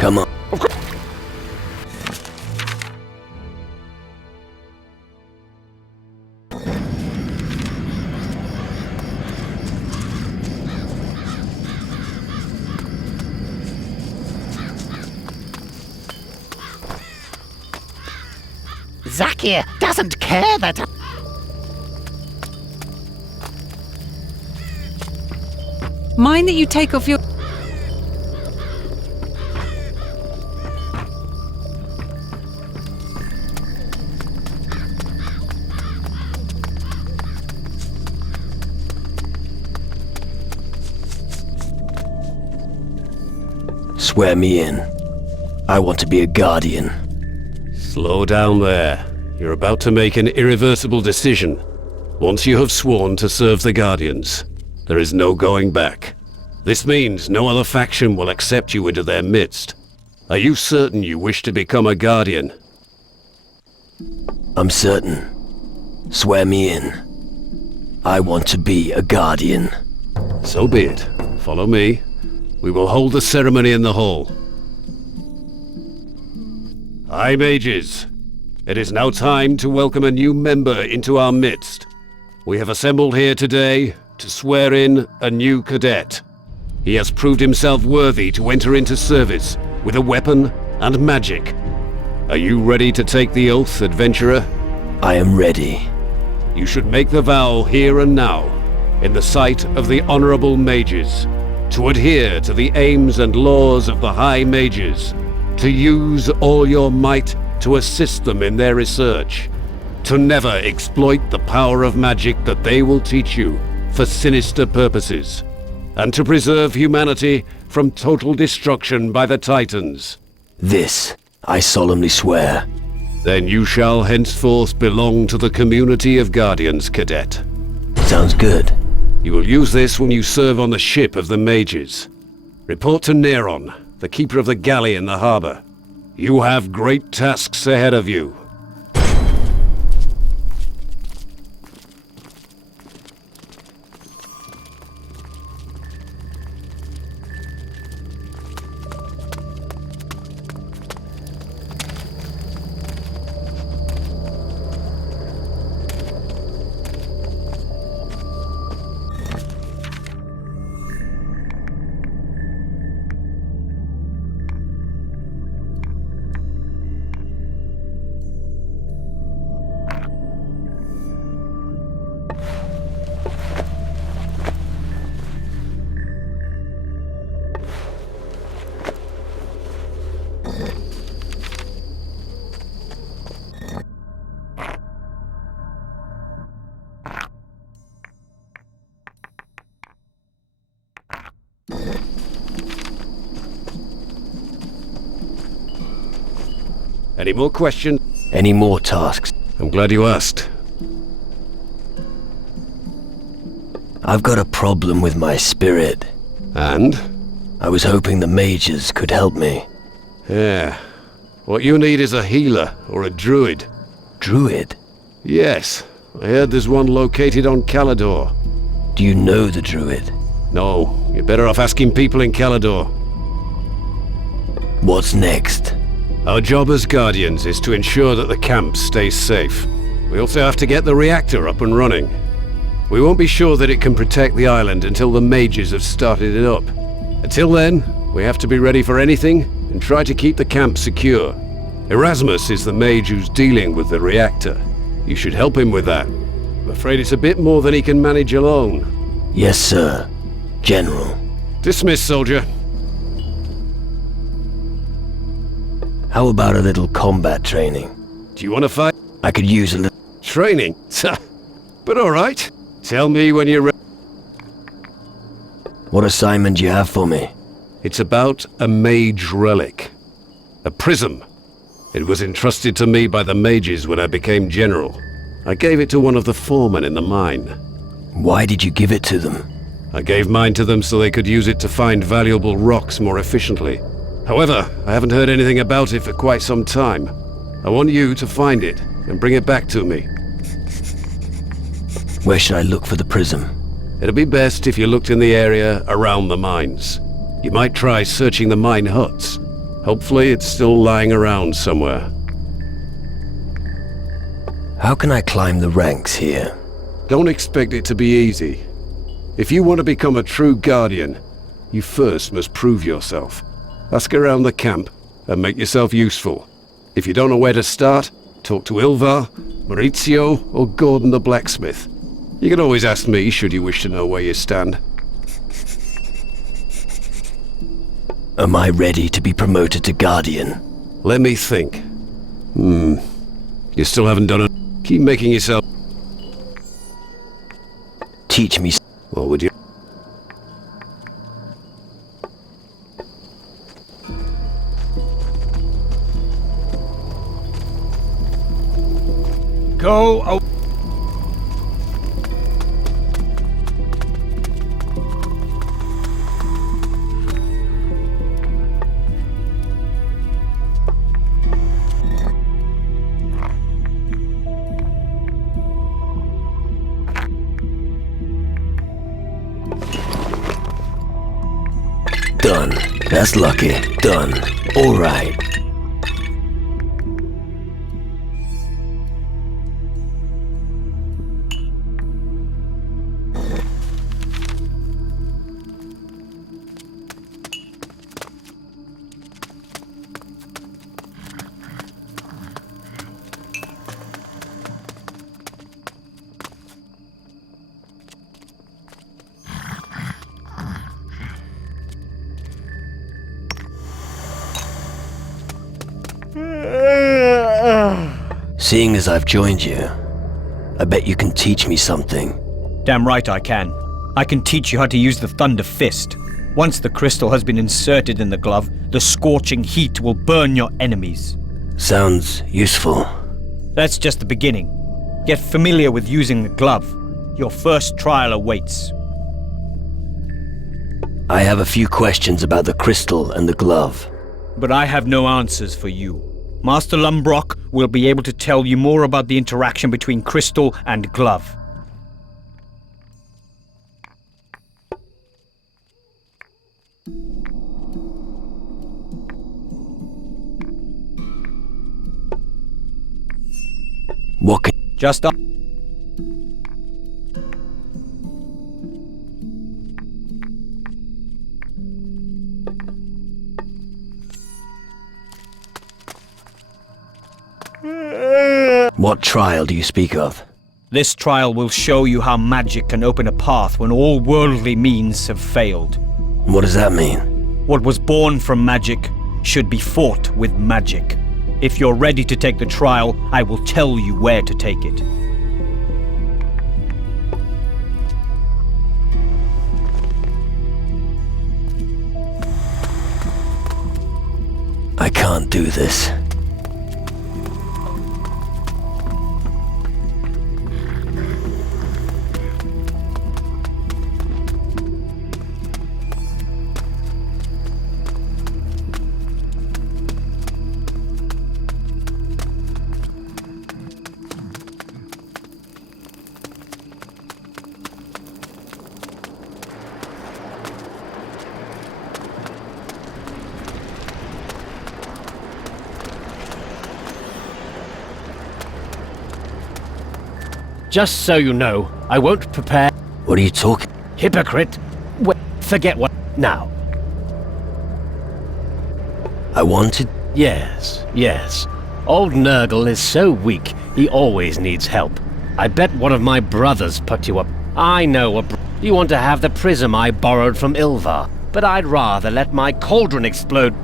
Come on. Zakir doesn't care that... Mind that you take off your... Swear me in. I want to be a guardian. Slow down there. You're about to make an irreversible decision. Once you have sworn to serve the Guardians, there is no going back. This means no other faction will accept you into their midst. Are you certain you wish to become a Guardian? I'm certain. Swear me in. I want to be a guardian. So be it. Follow me. We will hold the ceremony in the hall. High Mages, it is now time to welcome a new member into our midst. We have assembled here today to swear in a new cadet. He has proved himself worthy to enter into service with a weapon and magic. Are you ready to take the oath, adventurer? I am ready. You should make the vow here and now, in the sight of the honorable mages, to adhere to the aims and laws of the High Mages, to use all your might to assist them in their research, to never exploit the power of magic that they will teach you for sinister purposes, and to preserve humanity from total destruction by the Titans. This, I solemnly swear. Then you shall henceforth belong to the community of Guardians, Cadet. Sounds good. You will use this when you serve on the ship of the Mages. Report to Neron, the keeper of the galley in the harbor. You have great tasks ahead of you. Any more questions? Any more tasks? I'm glad you asked. I've got a problem with my spirit. And? I was hoping the mages could help me. Yeah. What you need is a healer or a druid. Druid? Yes. I heard there's one located on Calador. Do you know the druid? No. You're better off asking people in Calador. What's next? Our job as Guardians is to ensure that the camp stays safe. We also have to get the reactor up and running. We won't be sure that it can protect the island until the mages have started it up. Until then, we have to be ready for anything and try to keep the camp secure. Erasmus is the mage who's dealing with the reactor. You should help him with that. I'm afraid it's a bit more than he can manage alone. Yes, sir. General. Dismiss, soldier. How about a little combat training? Do you want to fight? I could use a little... Training? But alright. Tell me when you're ready. What assignment do you have for me? It's about a mage relic. A prism. It was entrusted to me by the mages when I became general. I gave it to one of the foremen in the mine. Why did you give it to them? I gave mine to them so they could use it to find valuable rocks more efficiently. However, I haven't heard anything about it for quite some time. I want you to find it and bring it back to me. Where should I look for the prism? It'd be best if you looked in the area around the mines. You might try searching the mine huts. Hopefully it's still lying around somewhere. How can I climb the ranks here? Don't expect it to be easy. If you want to become a true Guardian, you first must prove yourself. Ask around the camp and make yourself useful. If you don't know where to start, talk to Ilvar, Maurizio, or Gordon the blacksmith. You can always ask me should you wish to know where you stand. Am I ready to be promoted to Guardian? Let me think. You still haven't done it. Keep making yourself... Teach me. What would you... Go. Done. That's lucky. Done. All right. Seeing as I've joined you, I bet you can teach me something. Damn right I can. I can teach you how to use the Thunder Fist. Once the crystal has been inserted in the glove, the scorching heat will burn your enemies. Sounds useful. That's just the beginning. Get familiar with using the glove. Your first trial awaits. I have a few questions about the crystal and the glove. But I have no answers for you. Master Lumbrock will be able to tell you more about the interaction between crystal and glove. What can... Just up. What trial do you speak of? This trial will show you how magic can open a path when all worldly means have failed. What does that mean? What was born from magic should be fought with magic. If you're ready to take the trial, I will tell you where to take it. I can't do this. Just so you know, I won't prepare... What are you talking? Hypocrite! Forget what... Now. I wanted... Yes. Old Nurgle is so weak, he always needs help. I bet one of my brothers put you up. I know you want to have the prism I borrowed from Ilvar, but I'd rather let my cauldron explode.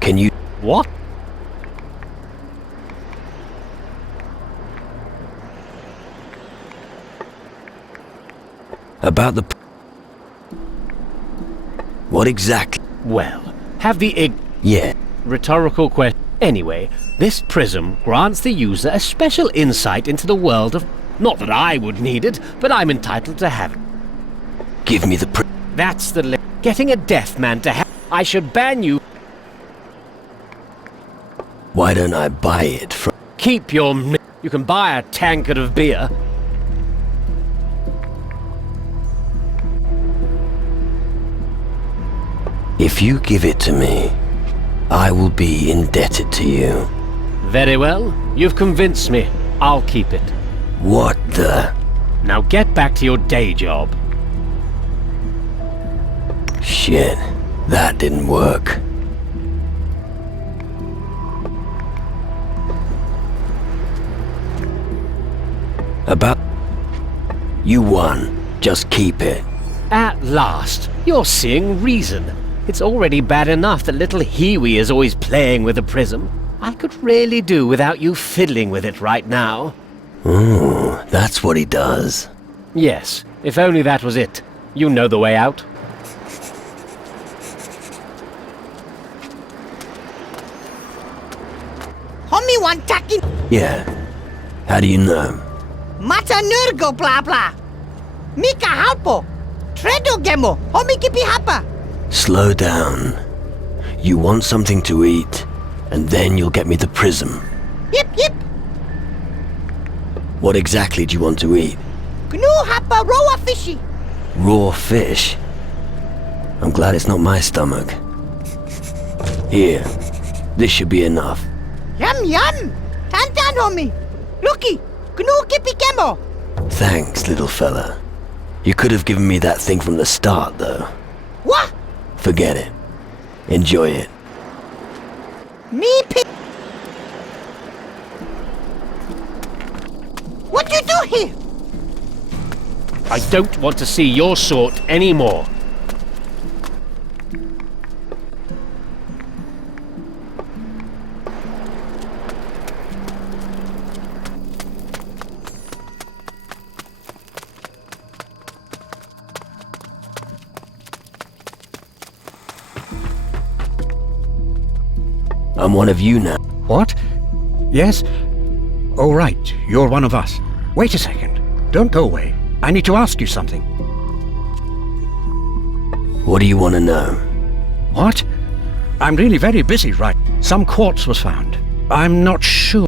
Can you... What? About the... What exactly? Well, have the Yeah. Rhetorical question. Anyway, this prism grants the user a special insight into the world of... Not that I would need it, but I'm entitled to have it. Give me the... That's the getting a deaf man to have... I should ban you... Why don't I buy it from... Keep your You can buy a tankard of beer. If you give it to me, I will be indebted to you. Very well. You've convinced me. I'll keep it. What the... Now get back to your day job. Shit, that didn't work. About... You won. Just keep it. At last, you're seeing reason. It's already bad enough that little Hiwi is always playing with the prism. I could really do without you fiddling with it right now. Ooh, that's what he does. Yes, if only that was it. You know the way out. Homie want takin Yeah. How do you know? mata nurgo blah blah. Mika halpo. Tredo gemo. Homie kipi hapa. Slow down. You want something to eat, and then you'll get me the prism. Yip yip. What exactly do you want to eat? Gnu hapa roa fishy. Raw fish? I'm glad it's not my stomach. Here, this should be enough. Yum yum. Tantan homie. Looky. Gnu kipi gemo. Thanks, little fella. You could have given me that thing from the start, though. What? Forget it. Enjoy it. Me pick. What you do here? I don't want to see your sort anymore. I'm one of you now. What? Yes? Oh, right. You're one of us. Wait a second. Don't go away. I need to ask you something. What do you want to know? What? I'm really very busy, right? Some quartz was found. I'm not sure.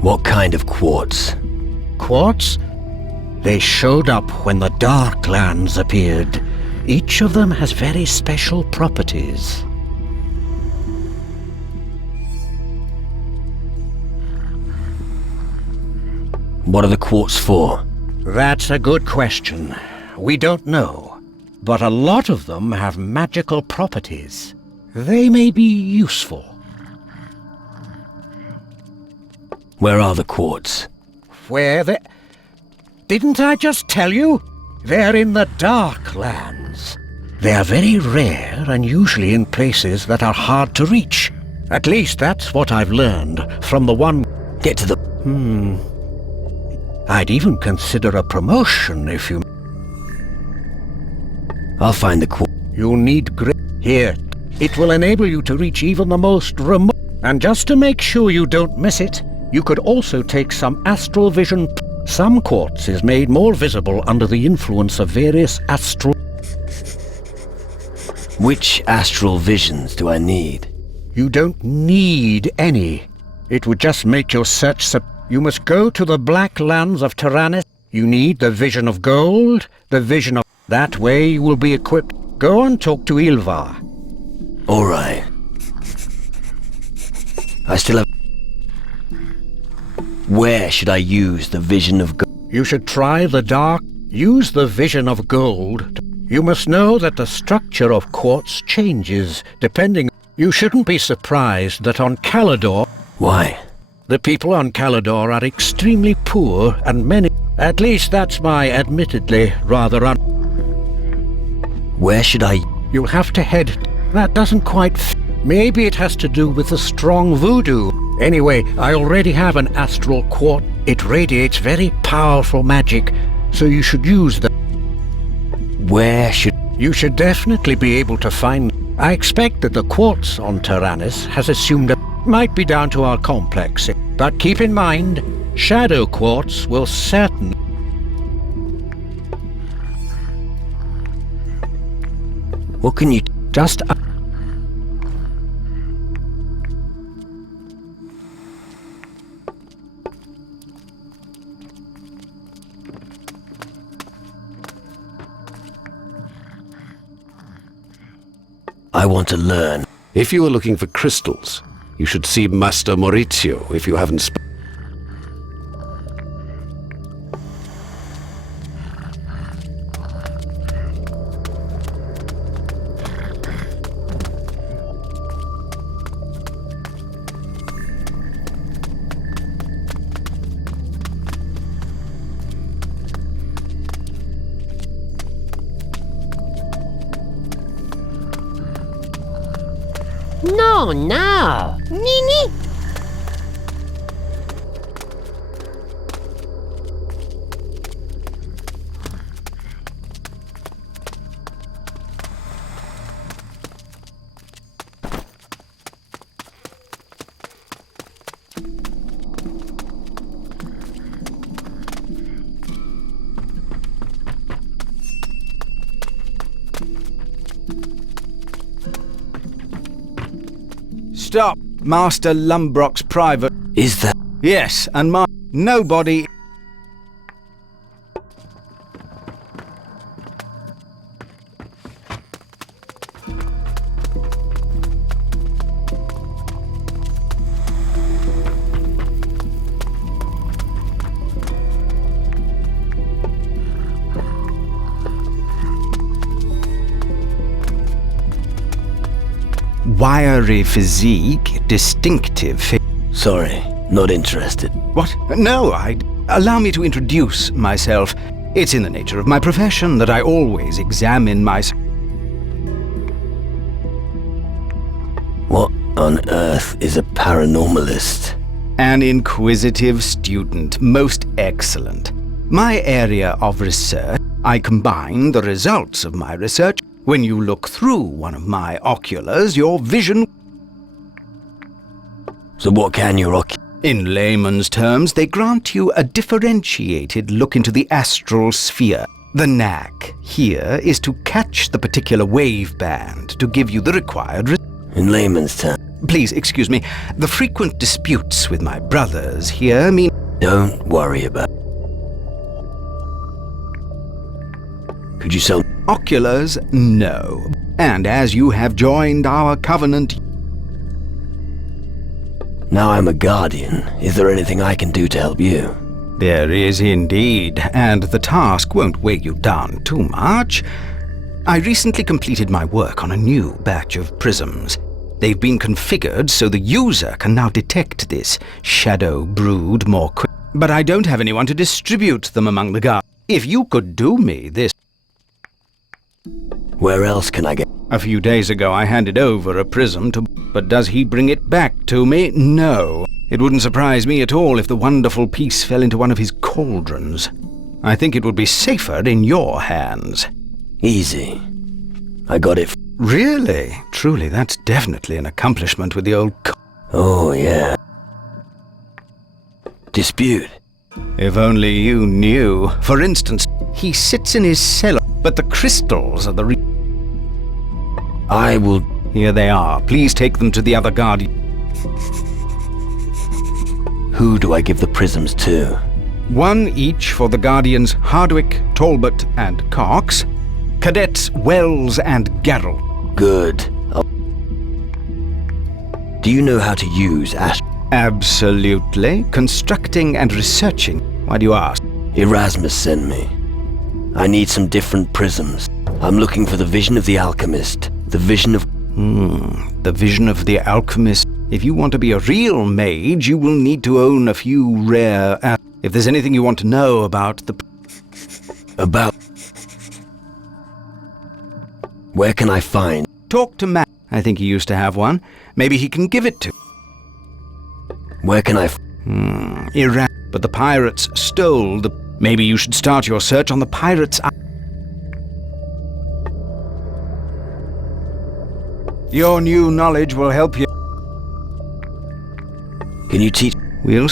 What kind of quartz? Quartz? They showed up when the Dark Lands appeared. Each of them has very special properties. What are the quartz for? That's a good question. We don't know. But a lot of them have magical properties. They may be useful. Where are the quartz? Where they... Didn't I just tell you? They're in the Dark Lands. They are very rare and usually in places that are hard to reach. At least that's what I've learned from the one... Get to the... I'd even consider a promotion if you... I'll find the quartz. You'll need great... Here, it will enable you to reach even the most remote... And just to make sure you don't miss it, you could also take some astral vision... Some quartz is made more visible under the influence of various astral... Which astral visions do I need? You don't need any. It would just make your search... You must go to the Black Lands of Tyrannus. You need the vision of gold, the vision of... That way you will be equipped. Go and talk to Ilvar. All right. I still have... Where should I use the vision of gold? You should try the dark... Use the vision of gold. You must know that the structure of quartz changes, depending... You shouldn't be surprised that on Calidor... Why? The people on Calidor are extremely poor, and many... At least that's my admittedly rather Where should I... You'll have to head... That doesn't quite Maybe it has to do with the strong voodoo. Anyway, I already have an astral quartz. It radiates very powerful magic, so you should use the... Where should... You should definitely be able to find... I expect that the quartz on Tyrannus has assumed a... Might be down to our complex, but keep in mind, shadow quartz will certainly... What can you... Just... I want to learn. If you are looking for crystals, you should see Master Maurizio if you haven't No, no. Nini? Stop! Master Lumbrock's private... Is that... Yes, and nobody... Wiry physique, distinctive... Sorry, not interested. What? No, allow me to introduce myself. It's in the nature of my profession that I always examine myself. What on earth is a paranormalist? An inquisitive student, most excellent. My area of research, I combine the results of my research. When you look through one of my oculars, your vision... So what can your In layman's terms, they grant you a differentiated look into the astral sphere. The knack here is to catch the particular wave band to give you the required... In layman's terms? Please, excuse me. The frequent disputes with my brothers here mean... Don't worry about it. Could you sell... Oculars, no. And as you have joined our covenant... Now I'm a guardian. Is there anything I can do to help you? There is indeed, and the task won't weigh you down too much. I recently completed my work on a new batch of prisms. They've been configured so the user can now detect this shadow brood more quickly. But I don't have anyone to distribute them among the guards. If you could do me this... Where else can I get... A few days ago I handed over a prism to... But does he bring it back to me? No. It wouldn't surprise me at all if the wonderful piece fell into one of his cauldrons. I think it would be safer in your hands. Easy. I got it. Really? Truly, that's definitely an accomplishment with the old... Oh, yeah. Dispute. If only you knew. For instance, he sits in his cellar, but the crystals are the I will... Here they are. Please take them to the other guardian. Who do I give the prisms to? One each for the guardians Hardwick, Talbot, and Cox. Cadets Wells and Garrel. Good. Do you know how to use Absolutely. Constructing and researching. Why do you ask? Erasmus sent me. I need some different prisms. I'm looking for the vision of the alchemist. The vision of... The vision of the alchemist. If you want to be a real mage, you will need to own a few rare... if there's anything you want to know about the... About... Where can I find... Talk to Matt. I think he used to have one. Maybe he can give it to... Where can I... But the pirates stole the... Maybe you should start your search on the pirates... Your new knowledge will help you. Can you teach... We'll...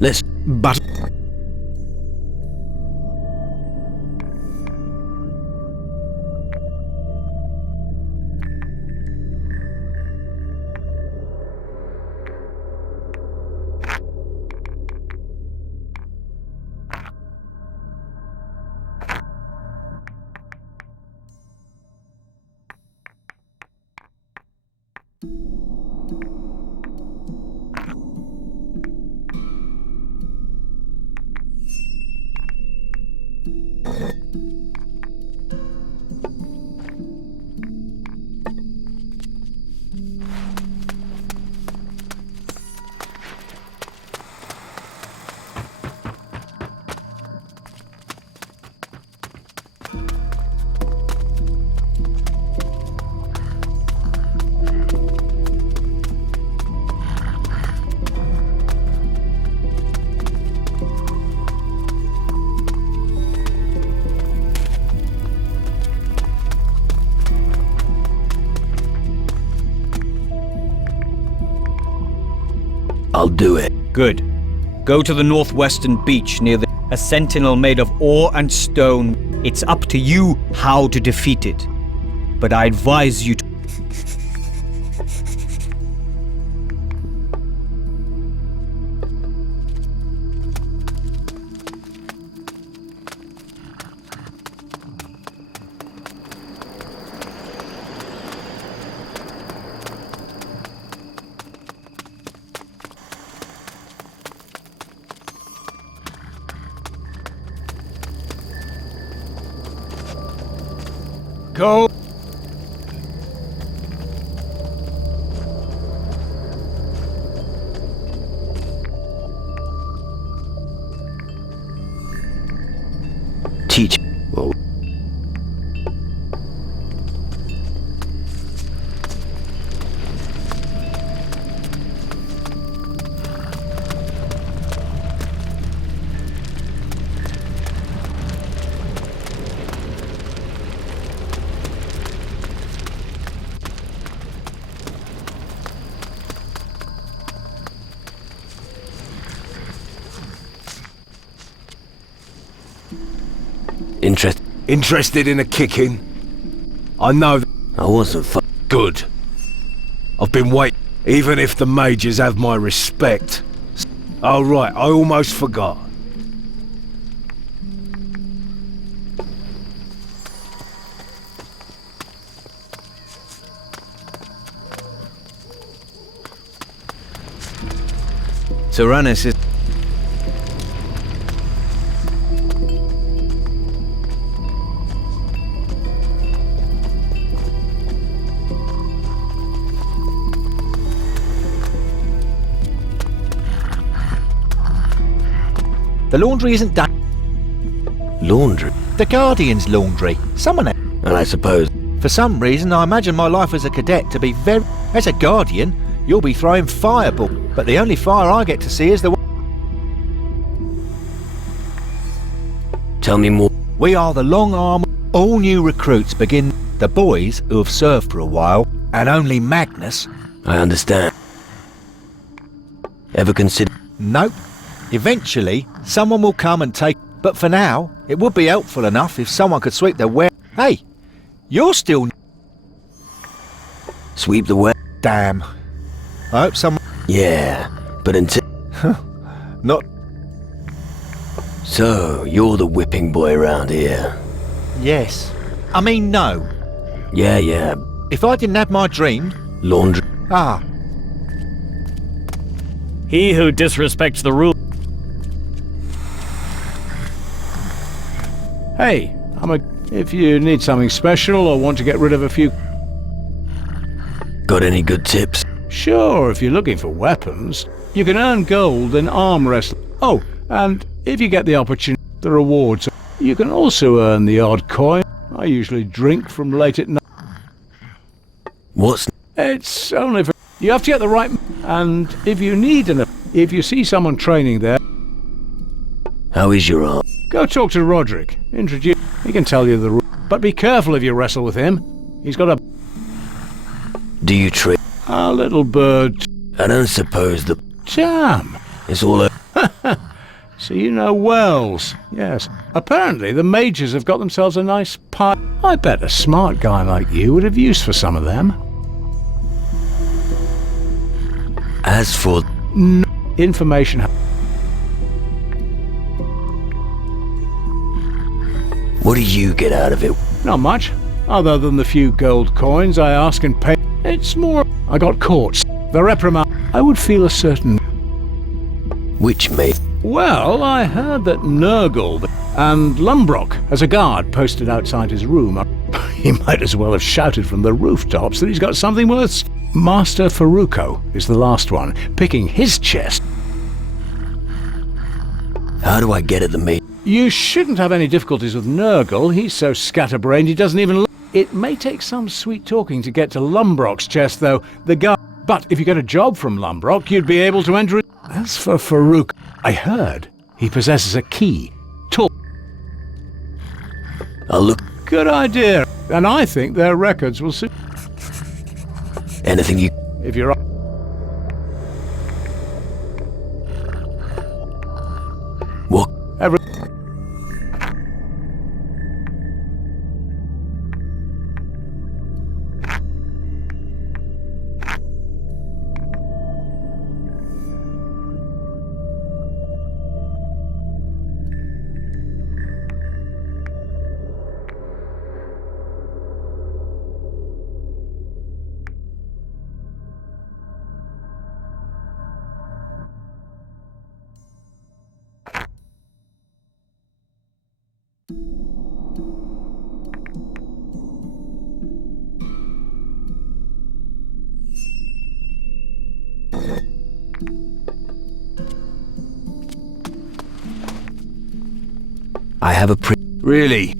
Let's... But... I'll do it. Good. Go to the northwestern beach near a sentinel made of ore and stone. It's up to you how to defeat it. But I advise you to... Go! Teach. Well, Interested in a kicking? I know I wasn't good. I've been waiting, even if the mages have my respect. Oh right, I almost forgot. Tyrannus is... The laundry isn't done. laundry. The Guardian's laundry. Someone... And I suppose. For some reason, I imagine my life as a cadet to be very... As a Guardian, you'll be throwing fireball. But the only fire I get to see is the one... Tell me more. We are the long arm. All new recruits begin... The boys who have served for a while, and only Magnus... I understand. Ever consider... Nope. Eventually, someone will come and take... But for now, it would be helpful enough if someone could sweep the ware... Hey! You're still... Sweep the way? Damn. I hope someone... Yeah, but until... Not... So, you're the whipping boy around here. Yes. I mean, no. Yeah. If I didn't have my dream... Laundry. Ah. He who disrespects the rule... Hey, if you need something special or want to get rid of a few... Got any good tips? Sure, if you're looking for weapons, you can earn gold in arm wrestling. Oh, and if you get the opportunity, the rewards. You can also earn the odd coin. I usually drink from late at night. What's... It's only for... You have to get the right... And if you need an... If you see someone training there... How is your arm? Go talk to Roderick. Introduce... He can tell you the rules. But be careful if you wrestle with him. He's got a... Do you trick? A little bird... I don't suppose the... Jam. It's all over. So you know Wells. Yes. Apparently the mages have got themselves a nice pie. I bet a smart guy like you would have use for some of them. As for... No information... What do you get out of it? Not much. Other than the few gold coins I ask and pay. It's more... I got caught. The reprimand... I would feel a certain... Which mate? Well, I heard that Nurgle and Lumbrock has a guard posted outside his room. He might as well have shouted from the rooftops that he's got something worse. Master Faruko is the last one, picking his chest. How do I get at the Mage? You shouldn't have any difficulties with Nurgle. He's so scatterbrained he doesn't even look. It may take some sweet talking to get to Lumbrock's chest, though. But if you get a job from Lumbrock, you'd be able to enter it. As for Farouk, I heard he possesses a key. I'll look. Good idea. And I think their records will suit. Anything you... If you're... What? I have a Really?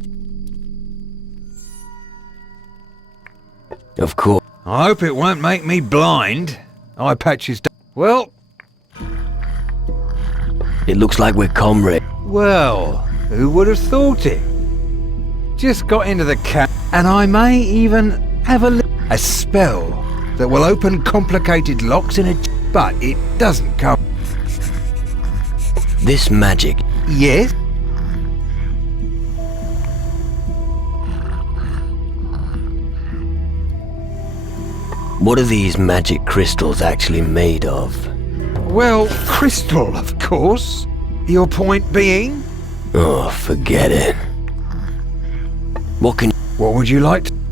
Of course. I hope it won't make me blind. Eye patches. Well, It looks like we're comrades. well, who would have thought it? Just got into the cat, and I may even have a spell that will open complicated locks in a. But it doesn't come. This magic. Yes. What are these magic crystals actually made of? Well, crystal, of course. Your point being? Oh, forget it. What would you like to...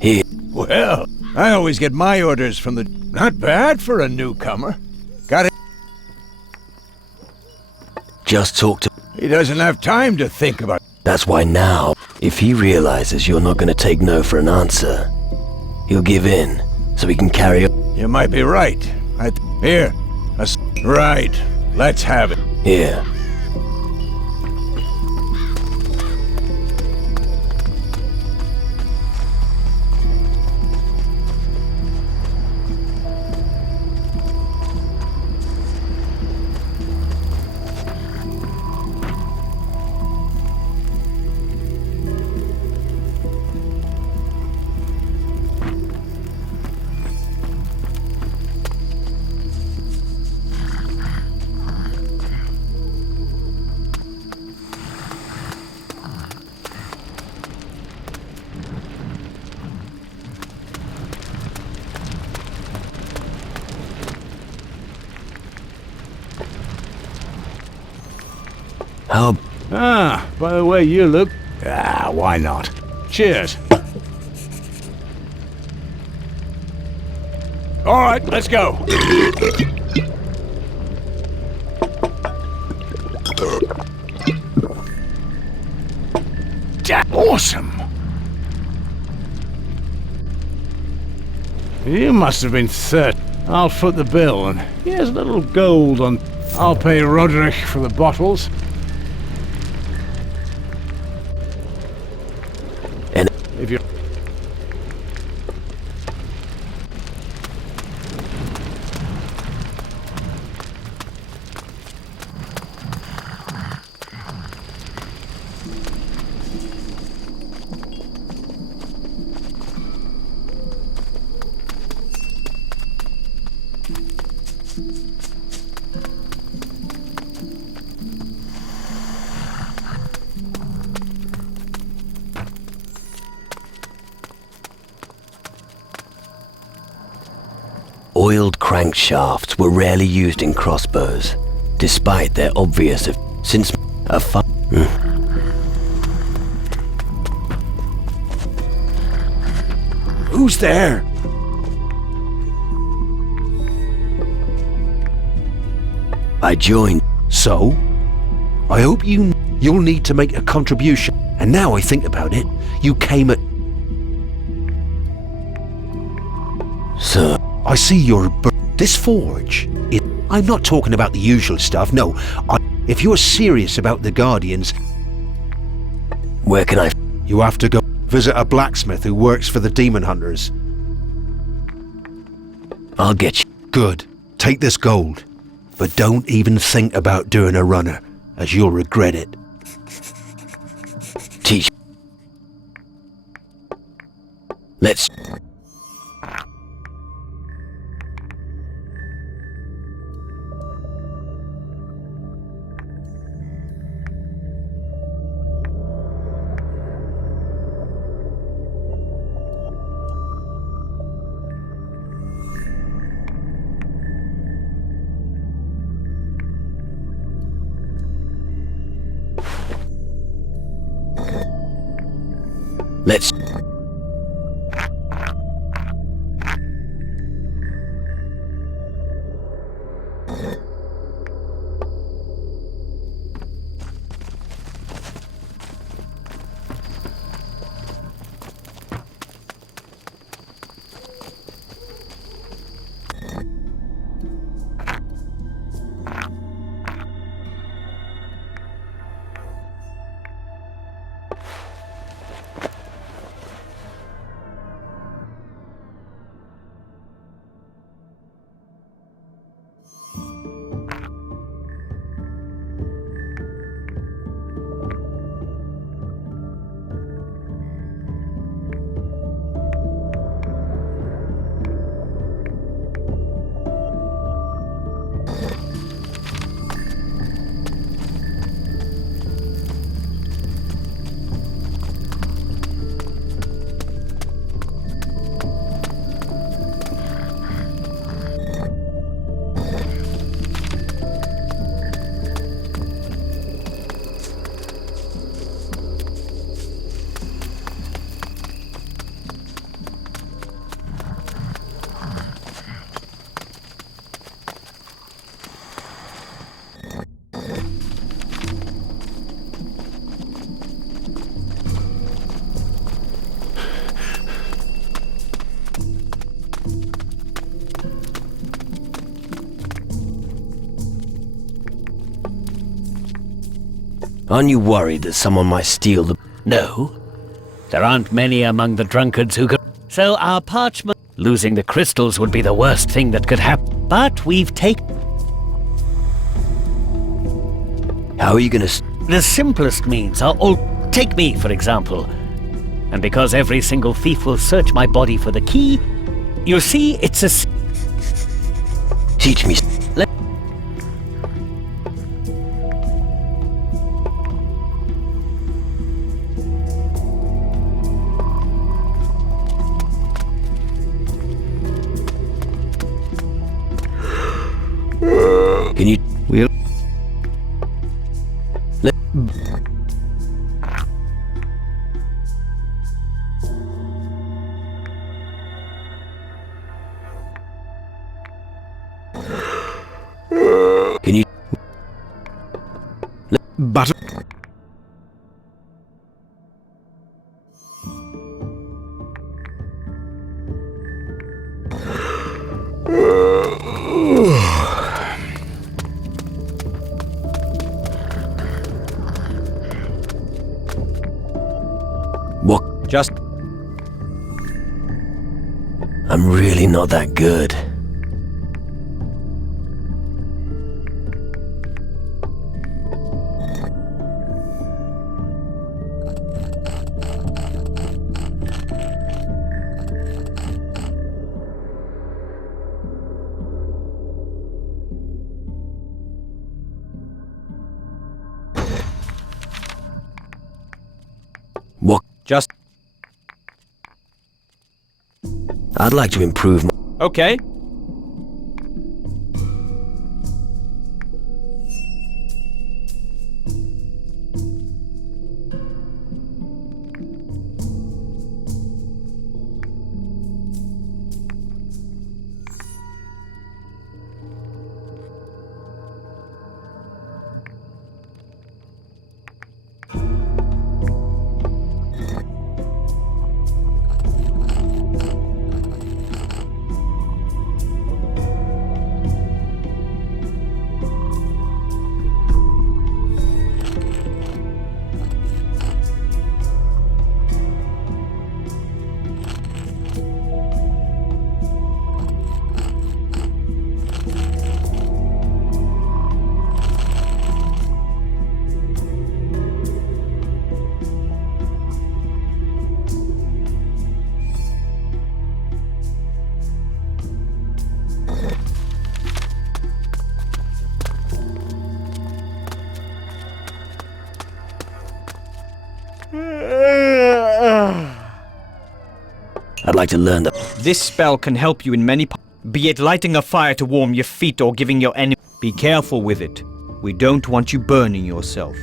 Here. Well, I always get my orders from the... Not bad for a newcomer. Got it. Just talk to... He doesn't have time to think about... That's why now, if he realizes you're not going to take no for an answer, he'll give in, so he can carry on. You might be right. Here. Right. Let's have it. Here. How... Ah, by the way you look... why not? Cheers. All right, let's go. Awesome! You must have been 30. I'll foot the bill, and here's a little gold on... I'll pay Roderick for the bottles. And if you... oiled crankshafts were rarely used in crossbows, despite their obvious since a Who's there? I joined. So? I hope you'll need to make a contribution. And now I think about it, you came at... Sir, I see you're... This forge... I'm not talking about the usual stuff, no. If you're serious about the Guardians... Where can I... You have to go visit a blacksmith who works for the Demon Hunters. I'll get you. Good. Take this gold. But don't even think about doing a runner, as you'll regret it. Teach. Let's... Let's... Aren't you worried that someone might steal the... No. There aren't many among the drunkards who could... So our parchment... Losing the crystals would be the worst thing that could happen. But we've taken... How are you gonna... The simplest means are all... Take me, for example. And because every single thief will search my body for the key, you see, it's a... Teach me... Can you... We'll... Let... What? Just I'm really not that good. What? just I'd like to improve my... okay. I'd like to learn the... This spell can help you in many be it lighting a fire to warm your feet or giving your enemy. Be careful with it. We don't want you burning yourself.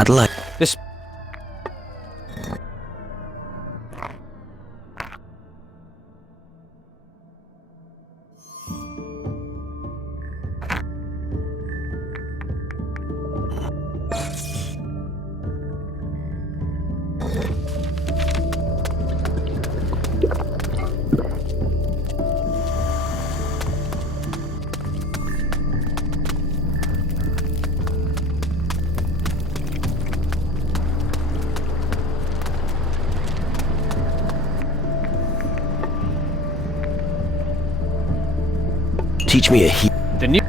I'd like... This Teach me a heat... the new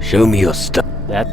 Show me your stuff. That.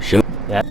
Show. That.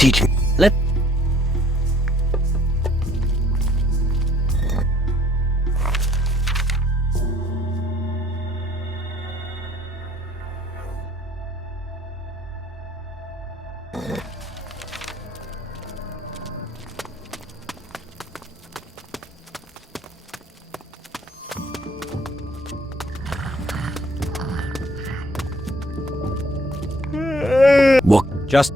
Teach me. Let. What? Just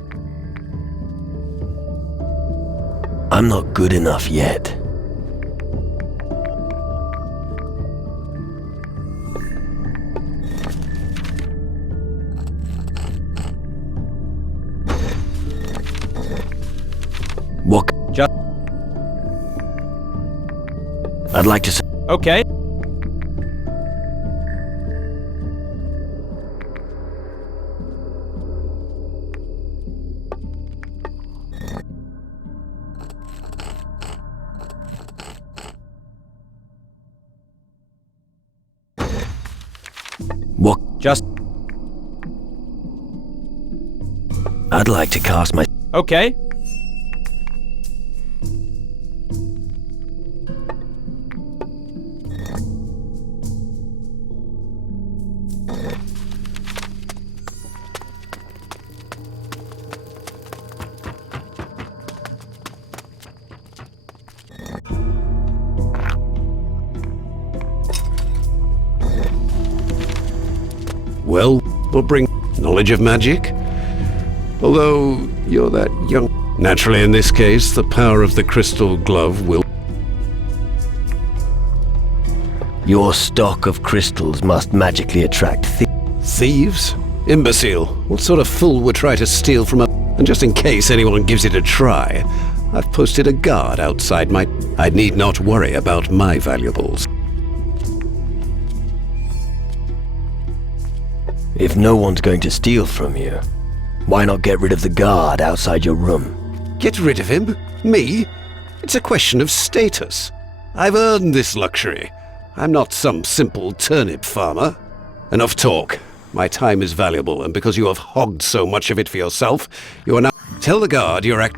I'm not good enough yet. What? just I'd like to say. okay. What? Just I'd like to cast my. okay. Well, will bring knowledge of magic. Although you're that young. Naturally, in this case, the power of the crystal glove will. Your stock of crystals must magically attract Thieves? Imbecile. What sort of fool would try to steal from a... And just in case anyone gives it a try, I've posted a guard outside my... I need not worry about my valuables. If no one's going to steal from you, why not get rid of the guard outside your room? Get rid of him? Me? It's a question of status. I've earned this luxury. I'm not some simple turnip farmer. Enough talk. My time is valuable, and because you have hogged so much of it for yourself, you are now... Tell the guard you're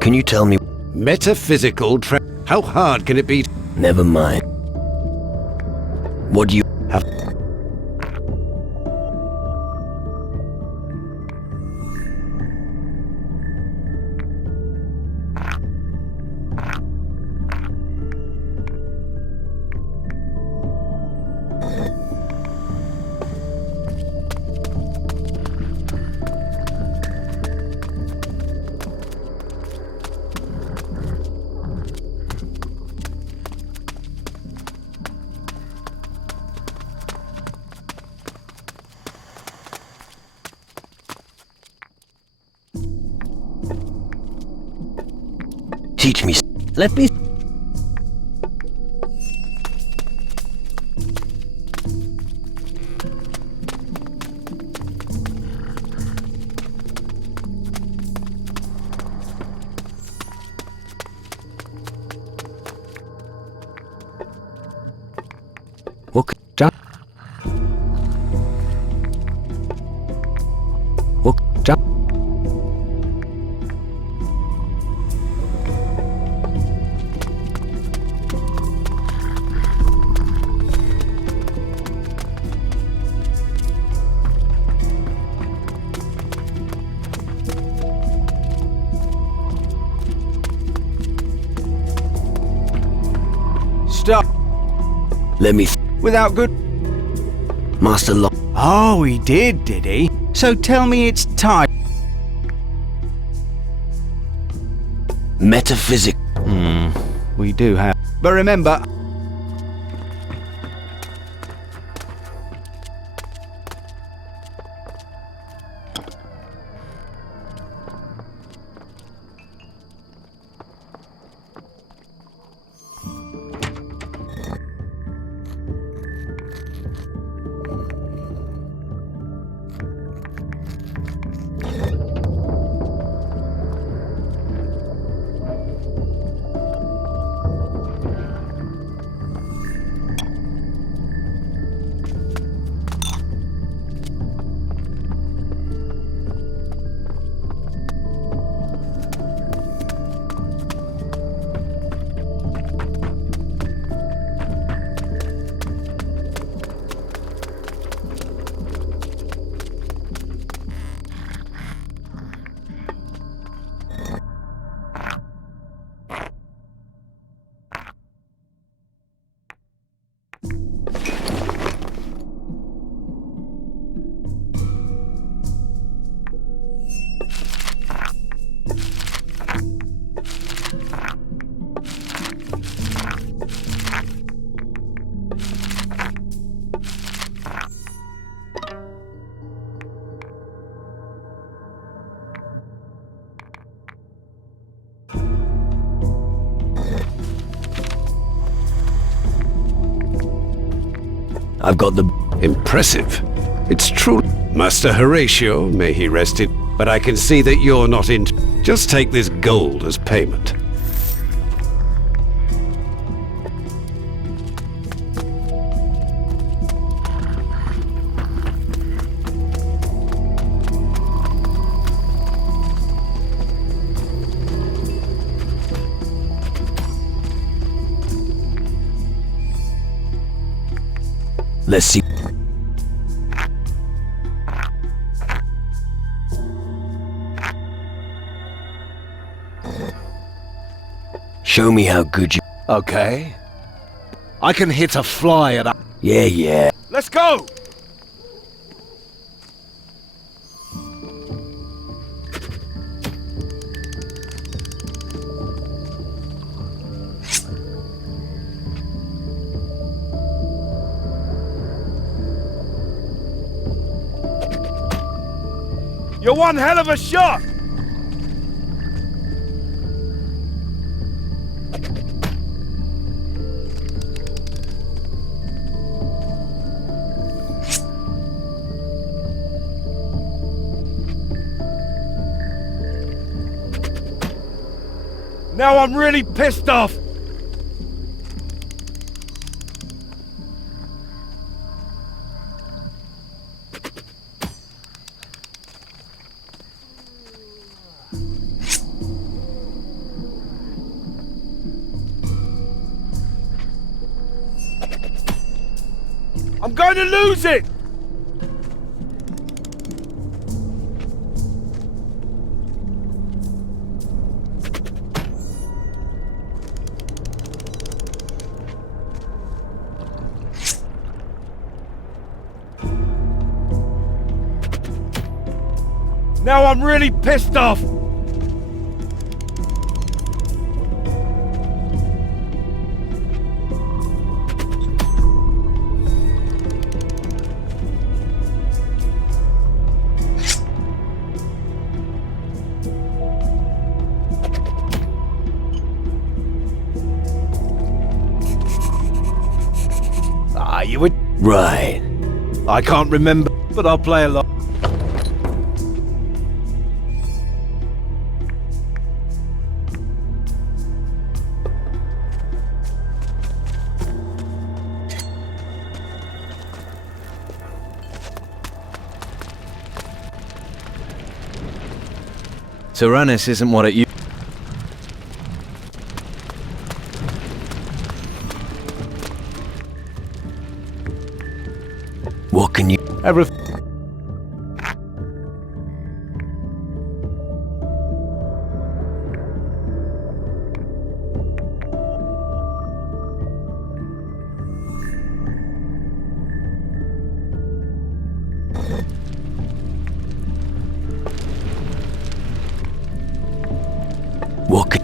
Can you tell me? Metaphysical How hard can it be? Never mind. What do you have? Teach me. Let me. Stop. Let me Without good... Master Lo. Oh, he did he? So tell me it's time. Metaphysic. We do have. But remember, I've got the... Impressive. It's true. Master Horatio, may he rest in... But I can see that you're not in... Just take this gold as payment. Let's see. Show me how good you... Okay. I can hit a fly at a... Yeah. Let's go! You're one hell of a shot! Now I'm really pissed off! I'm going to lose it! Now I'm really pissed off! You would... Right. I can't remember, but I'll play along. Tyrannus isn't what it used. What can you... Everything. What can...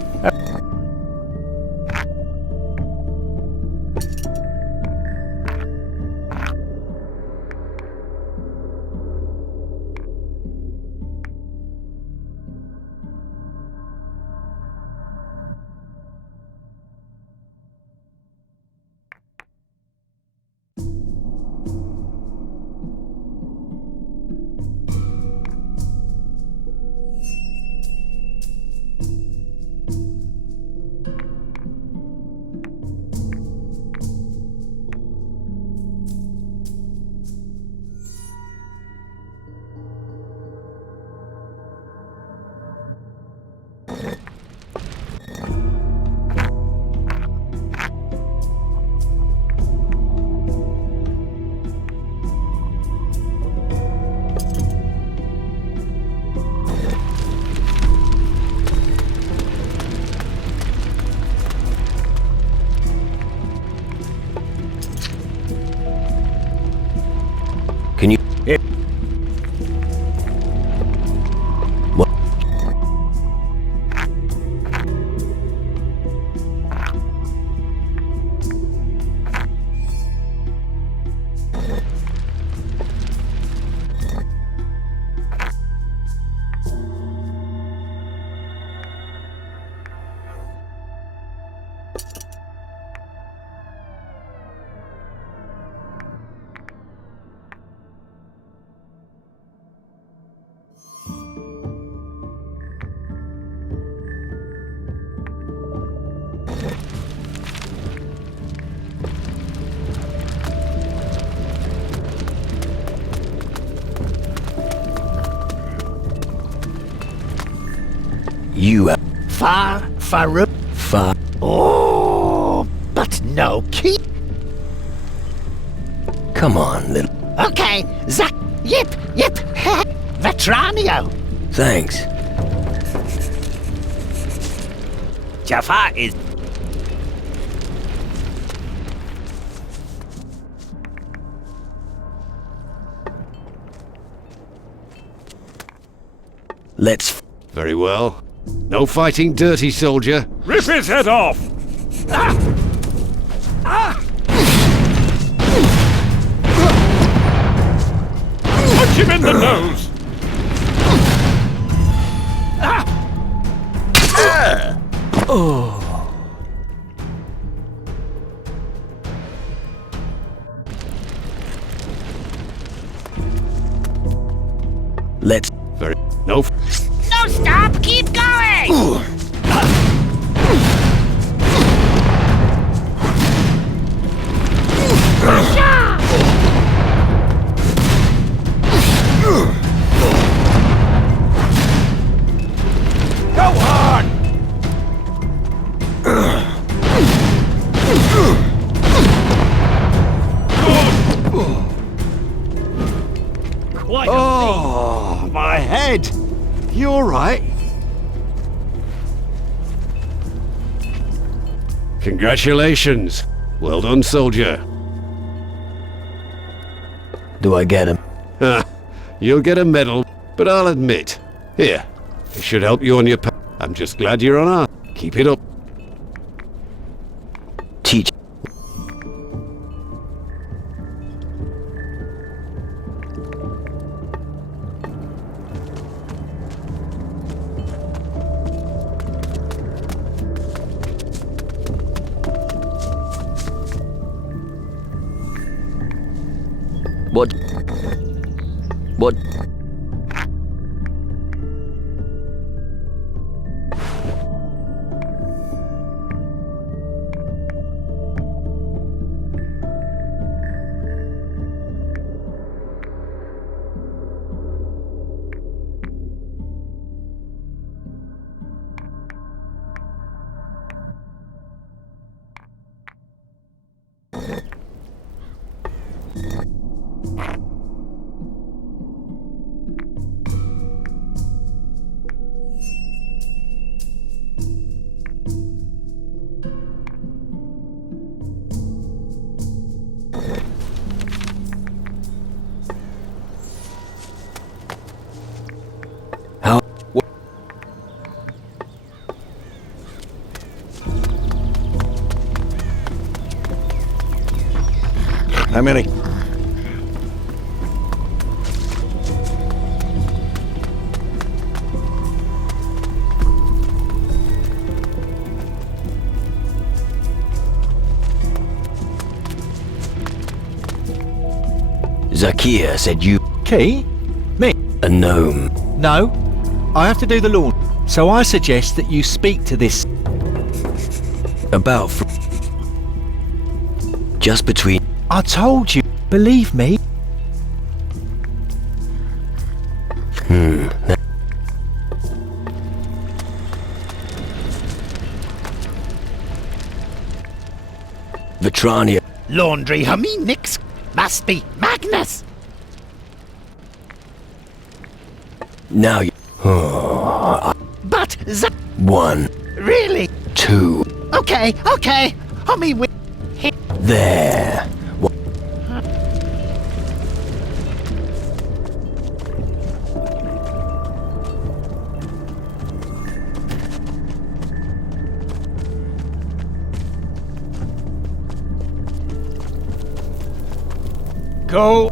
Can you... What? You are... Far. Oh, but no key. Come on, little... Okay, Zack. Yip. Vetranio. Thanks. Jafar is... Let's... Very well. No fighting dirty, soldier. Rip his head off! Punch him in the nose! Let's... Very... No... No, stop! Keep going! Go on! Quite Oh, my head! You alright? Congratulations. Well done, soldier. Do I get him? You'll get a medal, but I'll admit. Here, it should help you on your path. I'm just glad you're on our... Keep it up. Teach... What? What? How many? Zakia said you... Key? Me? A gnome. No. I have to do the lawn. So I suggest that you speak to this... About... Just between... I told you. Believe me. Vetrania. Laundry hummy Nix must be Magnus. Now you... But the... 1, Really? 2... Okay, hummy with... There. Go.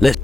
Let's...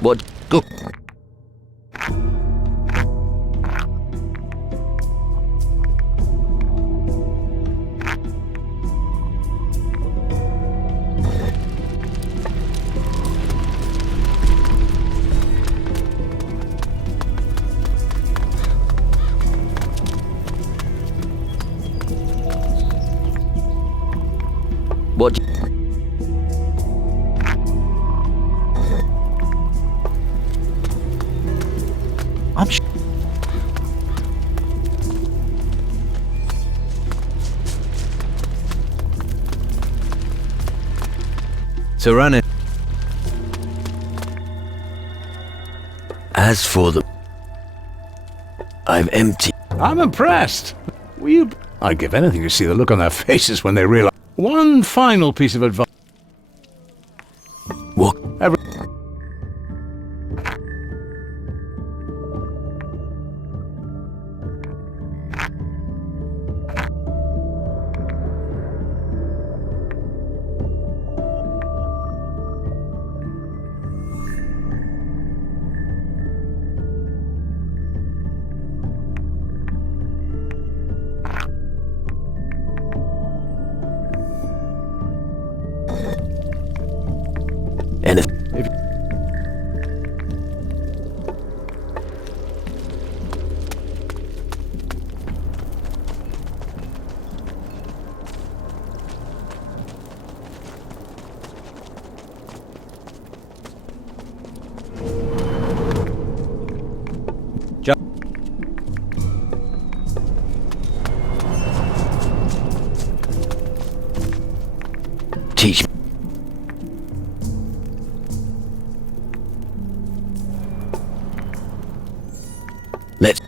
What? Go. What? So run it. As for the... I've emptied... I'm impressed. Will you... I'd give anything to see the look on their faces when they realize... One final piece of advice. What? And if teach me. Let's...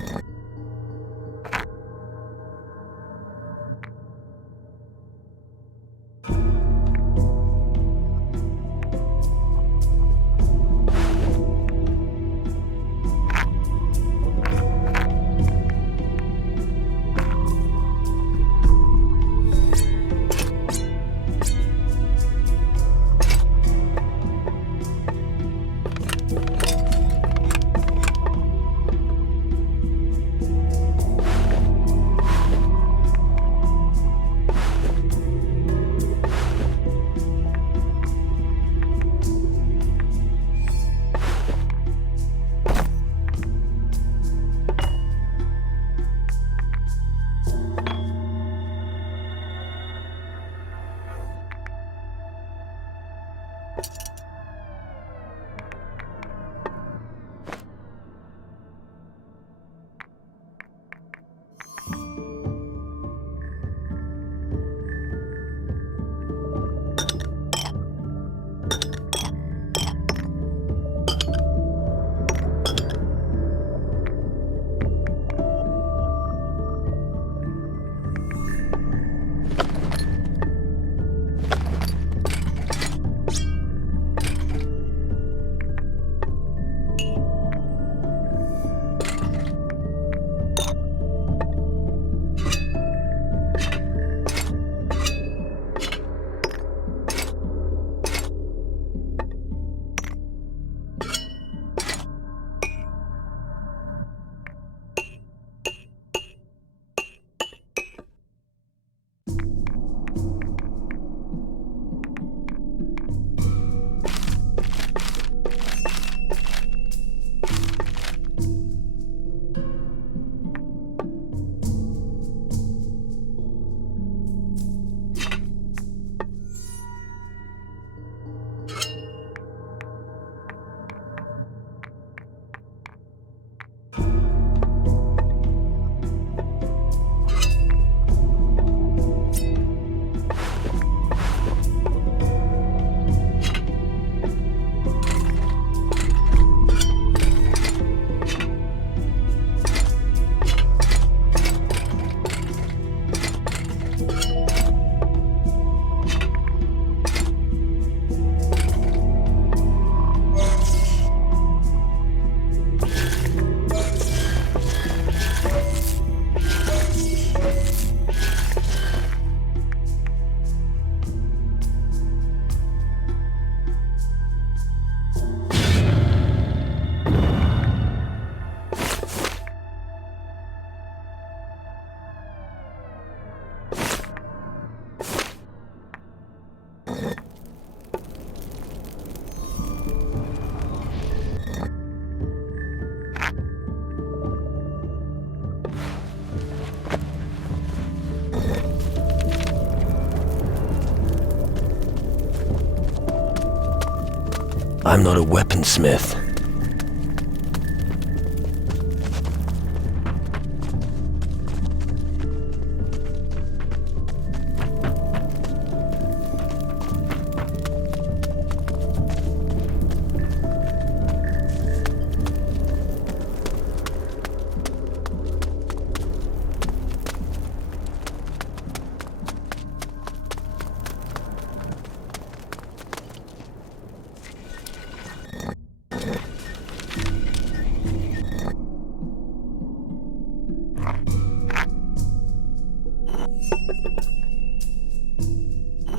I'm not a weaponsmith.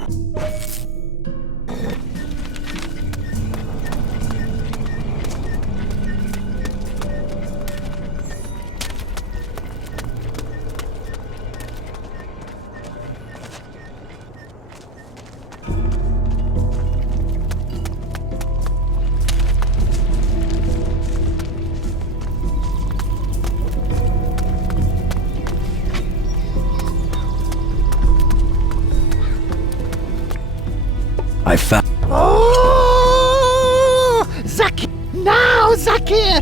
home. I found... Oh! Zakir! Now, Zakir!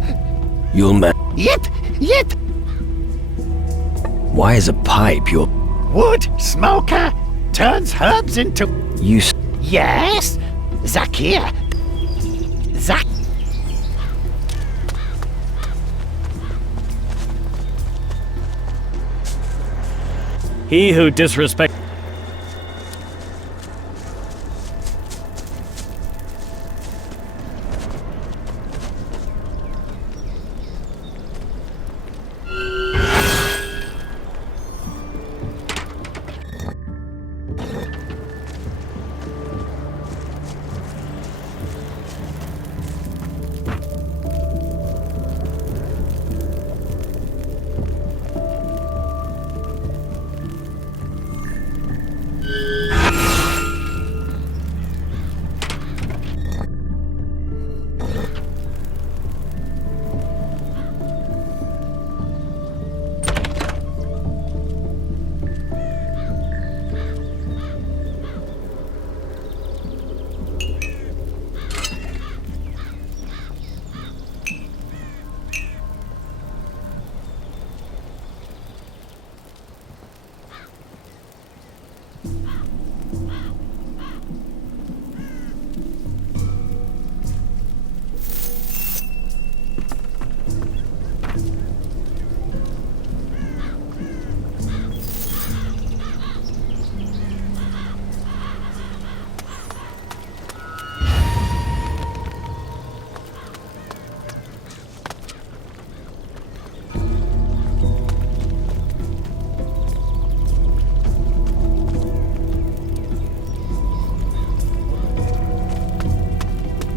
You'll Yet! Why is a pipe your... Wood smoker turns herbs into... You... Yes! Zakir! He who disrespects...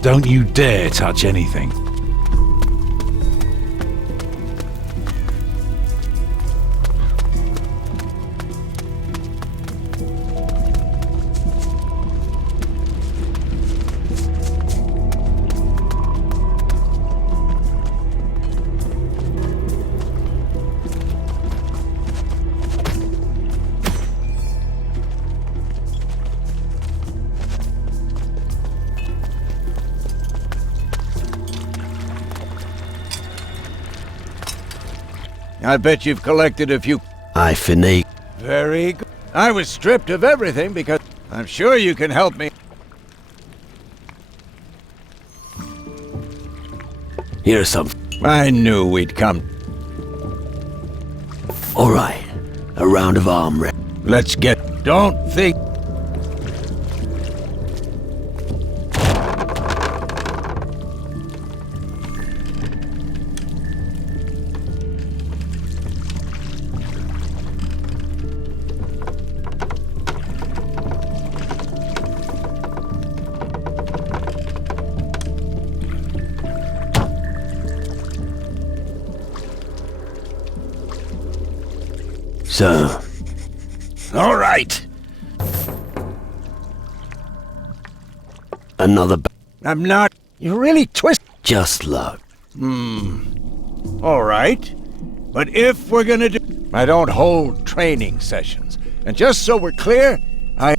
Don't you dare touch anything. I bet you've collected a few... I finna... Very good. I was stripped of everything because... I'm sure you can help me. Here's some... I knew we'd come. Alright. A round of arm rest. Let's get... Don't think... So... All right. Another... I'm not... You really twist... Just luck. All right. But if we're gonna do... I don't hold training sessions. And just so we're clear, I...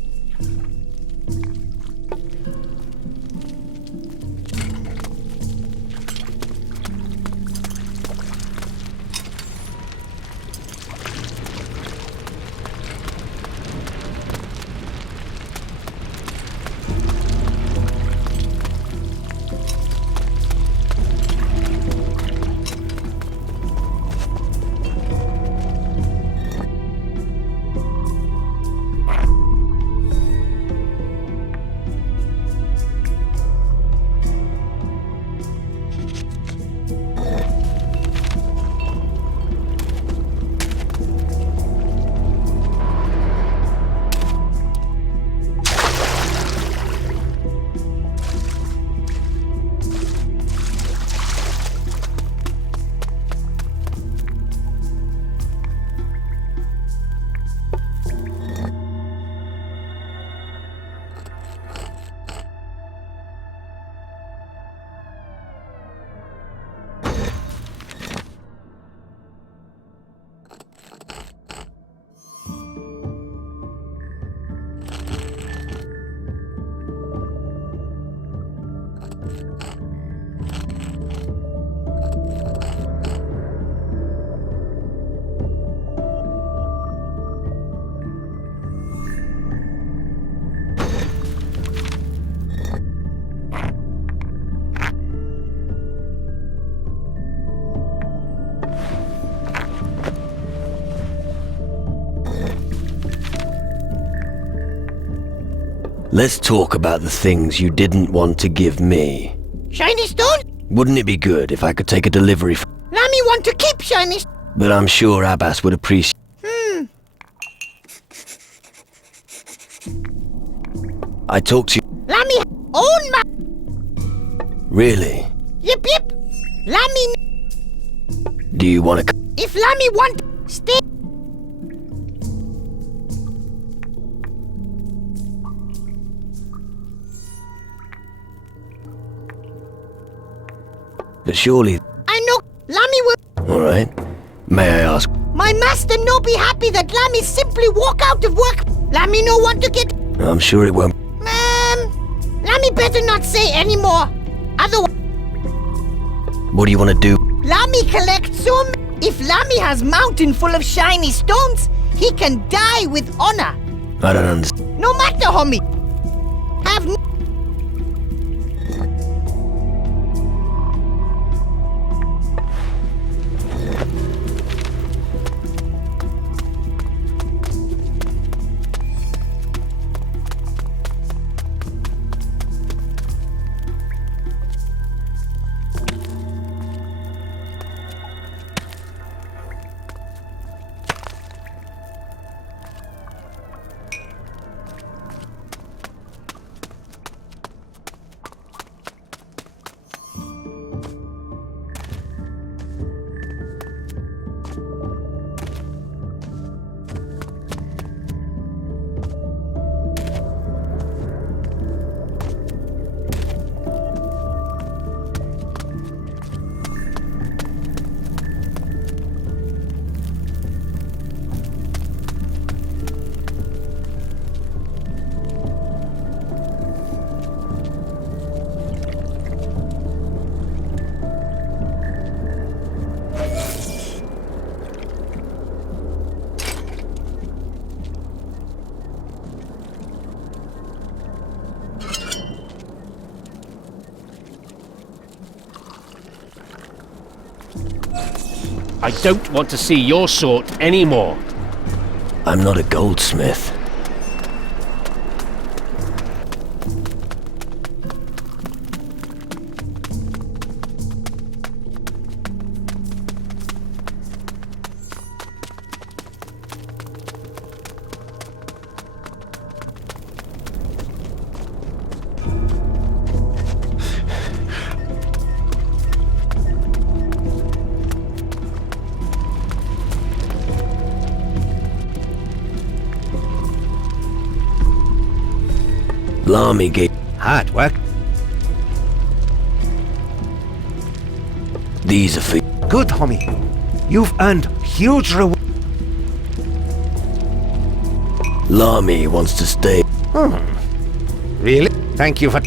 Let's talk about the things you didn't want to give me. Shiny stone? Wouldn't it be good if I could take a delivery Lami want to keep shiny stone. But I'm sure Abbas would appreciate... I talked to you... Lami own my... Really? Yip yip. Lami... Do you want to... If Lami want... Stay... But surely... I know Lami will... Alright. May I ask... My master no be happy that Lami simply walk out of work. Lami no want to get... I'm sure it won't... Lami better not say anymore. Otherwise... What do you want to do? Lami collect so many... If Lami has mountain full of shiny stones, he can die with honor. I don't understand. No matter, homie. Have... I don't want to see your sort anymore. I'm not a goldsmith. Lami gave... Hard work. These are for... Good, homie. You've earned huge reward. Lami wants to stay. Really? Thank you for...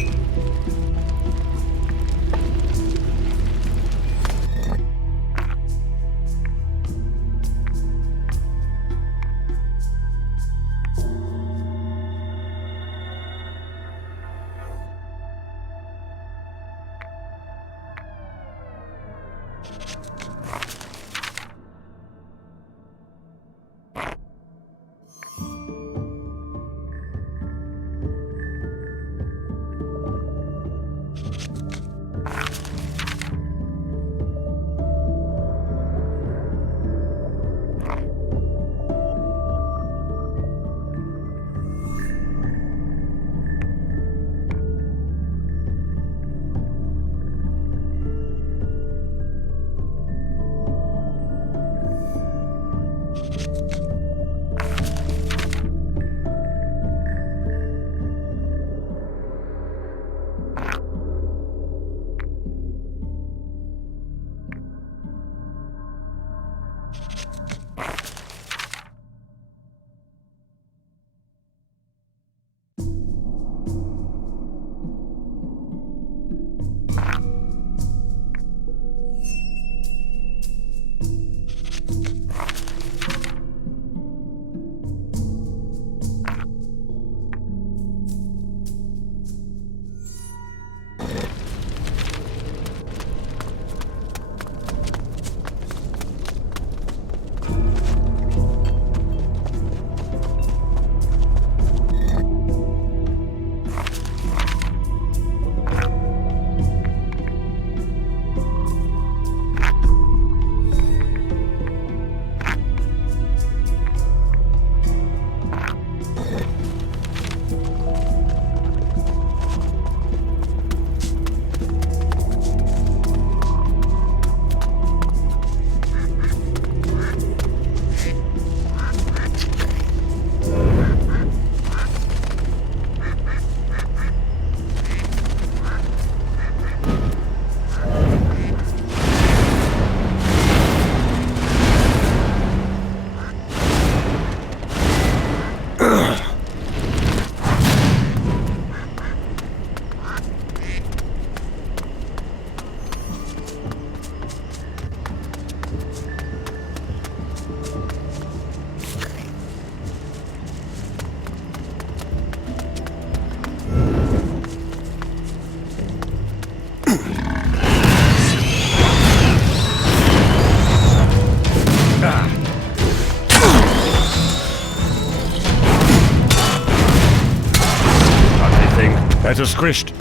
better squished.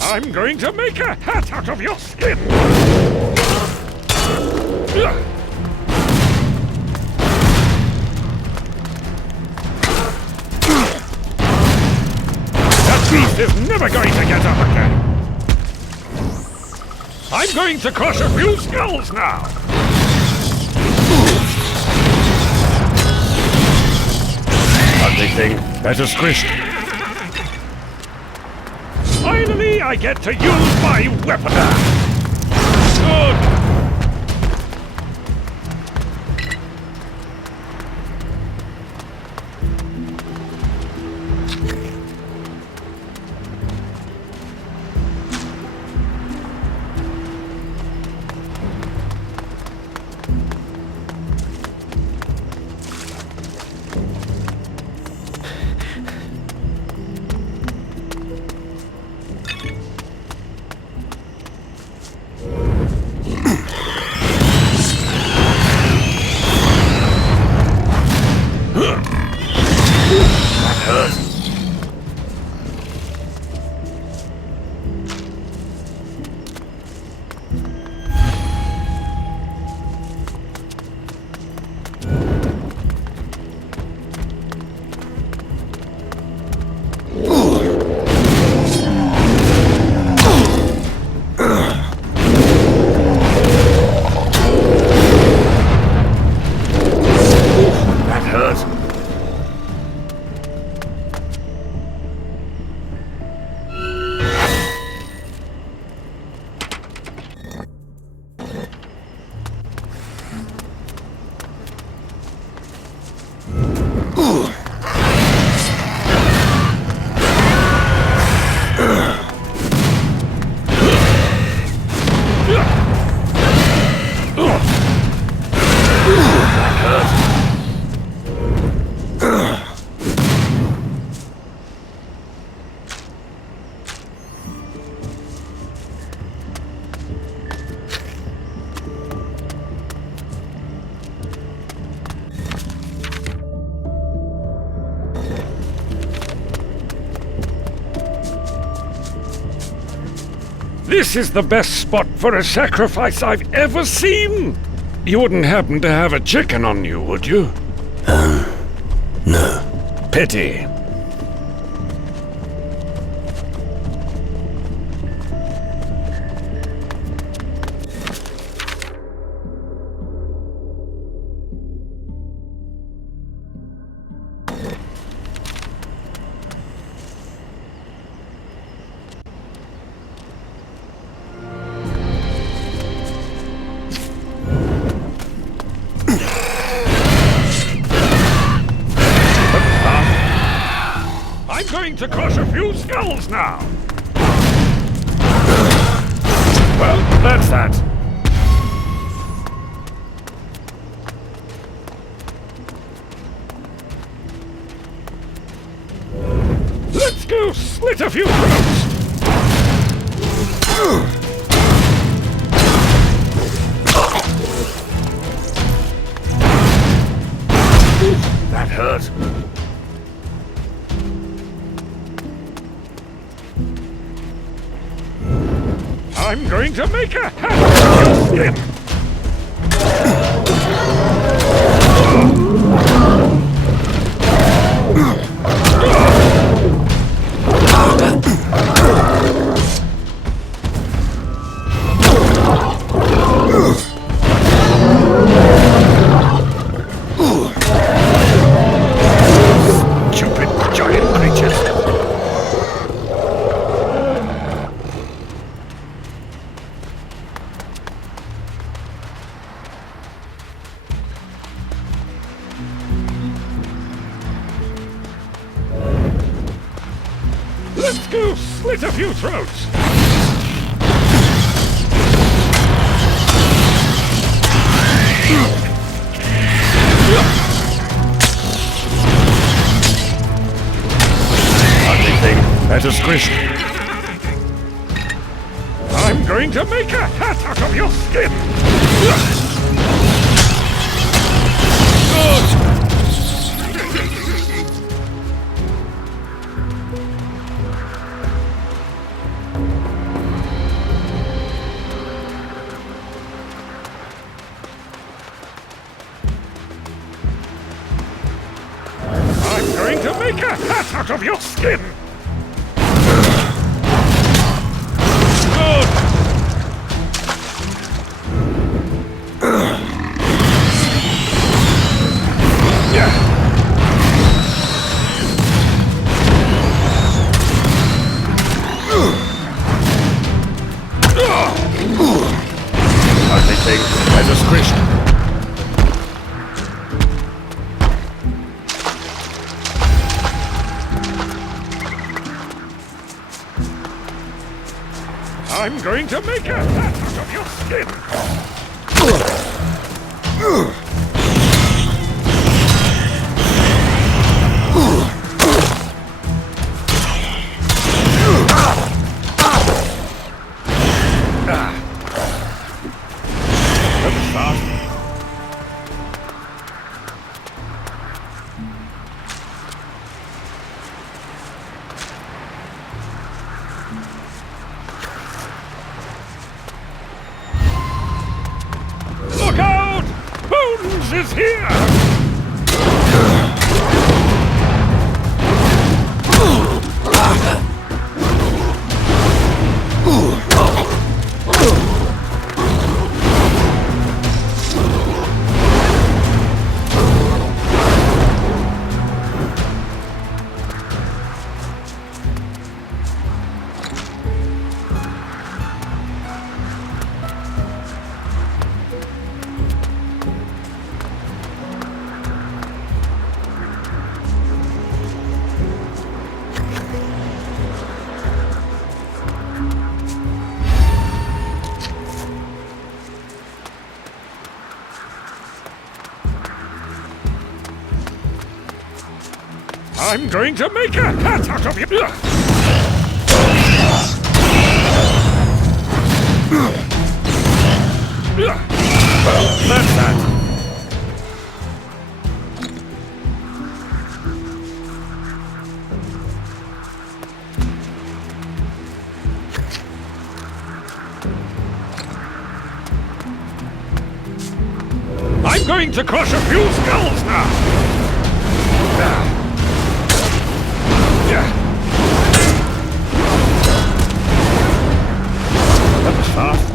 I'm going to make a hat out of your skin! That beast is never going to get up again! I'm going to crush a few skulls now! Ugly thing, better squished. Finally, I get to use my weapon! Good! This is the best spot for a sacrifice I've ever seen! You wouldn't happen to have a chicken on you, would you? No. Pity. Going to crush a few skulls now! Well, that's that. Let's go slit a few throats! That hurt. I'm going to make a hat of your skin! Stupid giant creatures! Let's go slit a few throats! Ugly thing, better squished. I'm going to make a hat out of your skin! Good! I'm going to make a hat out of your skin! Good! Ugly thing has a squished. I'm going to make a hat out of your skin! That was fast. Look out! Bones is here! I'm going to make a hat out of you! That's that! I'm going to crush a few skulls now! That was fast.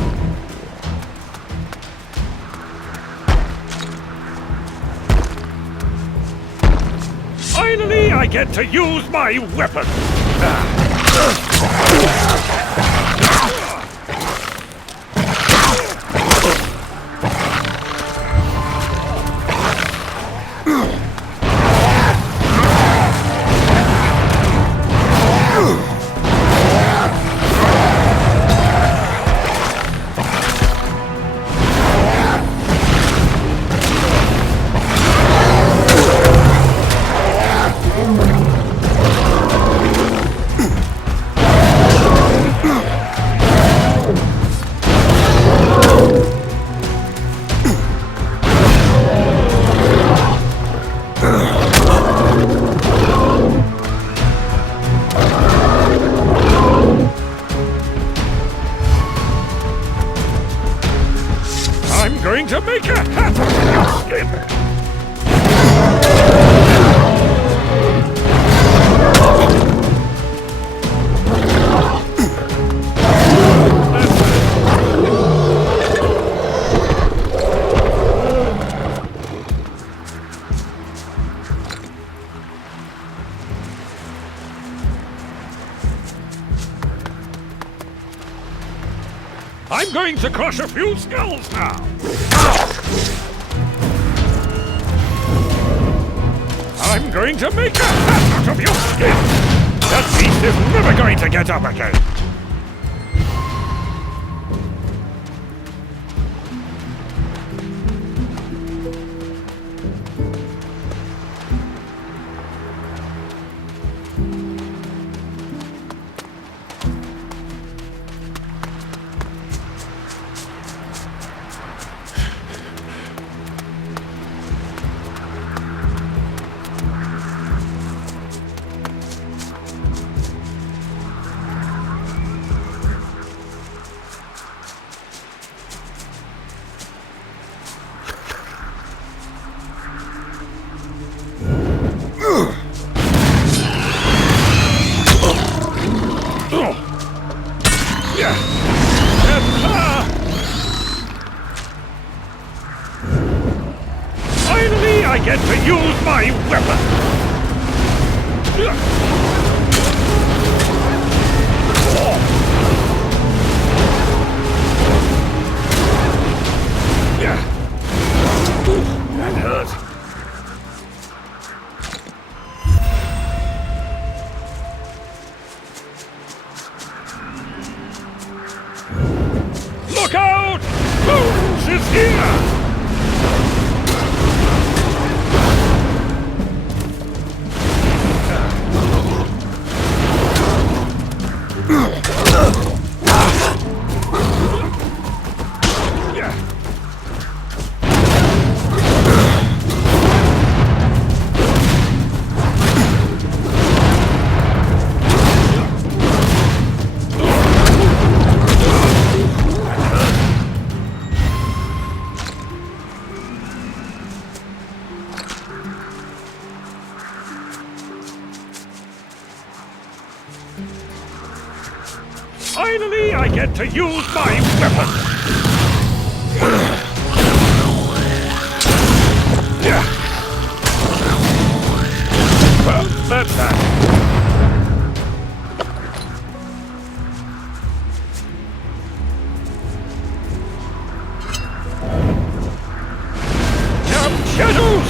Finally, I get to use my weapon! I'm going to make a hat out of your skin! I'm going to crush a few skulls now! I'm going to make a hat out of your skin! That beast is never going to get up again! I get to use my weapon! That hurt. Look out! Bones is here! Finally, I get to use my weapon! Well, that's that. Shadows!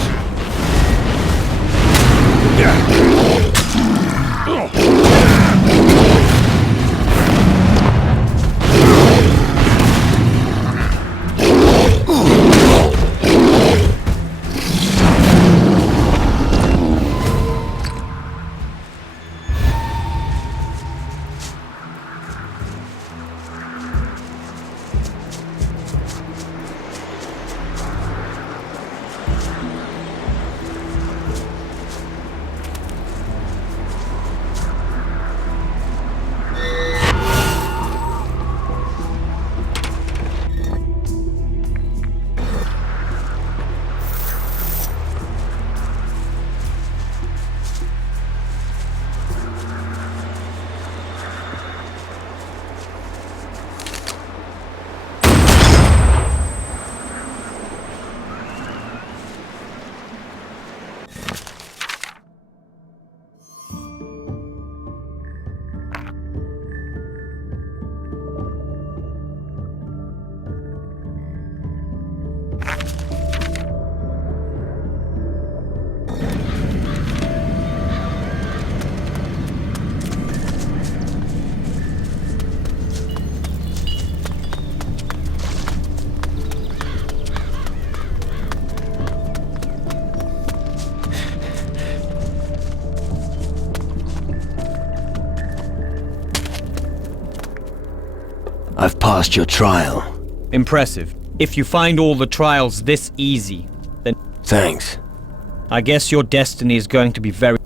I've passed your trial. Impressive. If you find all the trials this easy, then... Thanks. I guess your destiny is going to be very...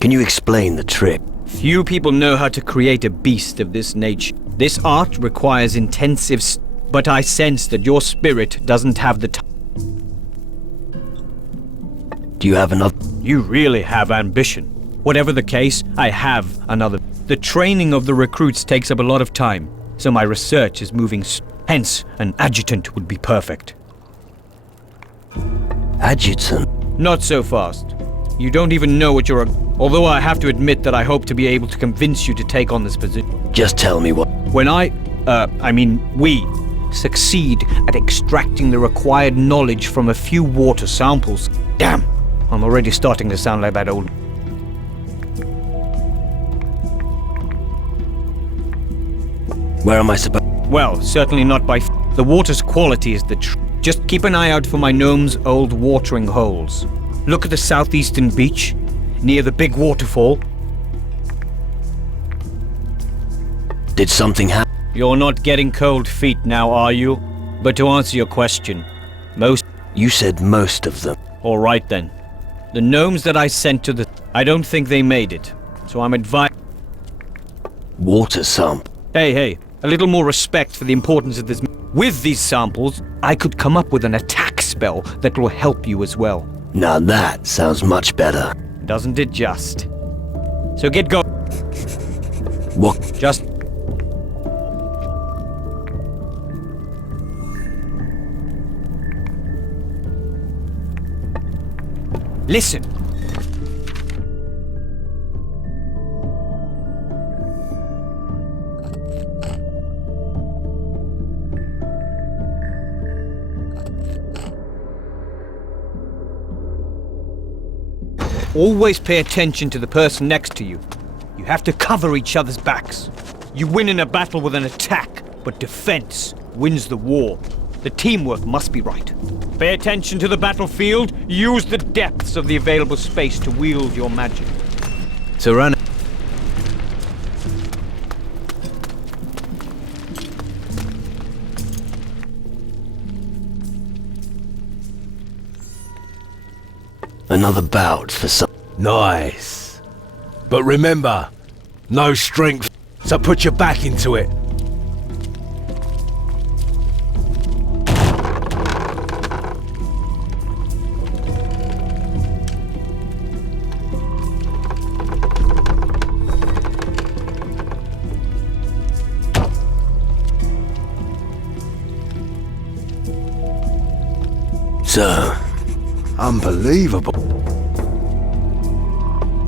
Can you explain the trick? Few people know how to create a beast of this nature. This art requires intensive... But I sense that your spirit doesn't have the time. Do you have another? You really have ambition. Whatever the case, I have another. The training of the recruits takes up a lot of time, so my research is moving. Hence, an adjutant would be perfect. Adjutant? Not so fast. You don't even know what you're... Although I have to admit that I hope to be able to convince you to take on this position. Just tell me what... When we succeed at extracting the required knowledge from a few water samples. Damn, I'm already starting to sound like that old... Where am I supposed... Well, certainly not by... The water's quality is the Just keep an eye out for my gnome's old watering holes. Look at the southeastern beach, near the big waterfall. Did something happen? You're not getting cold feet now, are you? But to answer your question, most... You said most of them. All right then. The gnomes that I sent to the... I don't think they made it. So I'm advised... Water sample. Hey, a little more respect for the importance of this... With these samples, I could come up with an attack spell that will help you as well. Now that sounds much better. Doesn't it just? So get going. What? Just... Listen. Always pay attention to the person next to you. You have to cover each other's backs. You win in a battle with an attack, but defense wins the war. The teamwork must be right. Pay attention to the battlefield. Use the depths of the available space to wield your magic. Tyrannus. Another bout for some... Nice. But remember, no strength, so put your back into it. So, Unbelievable.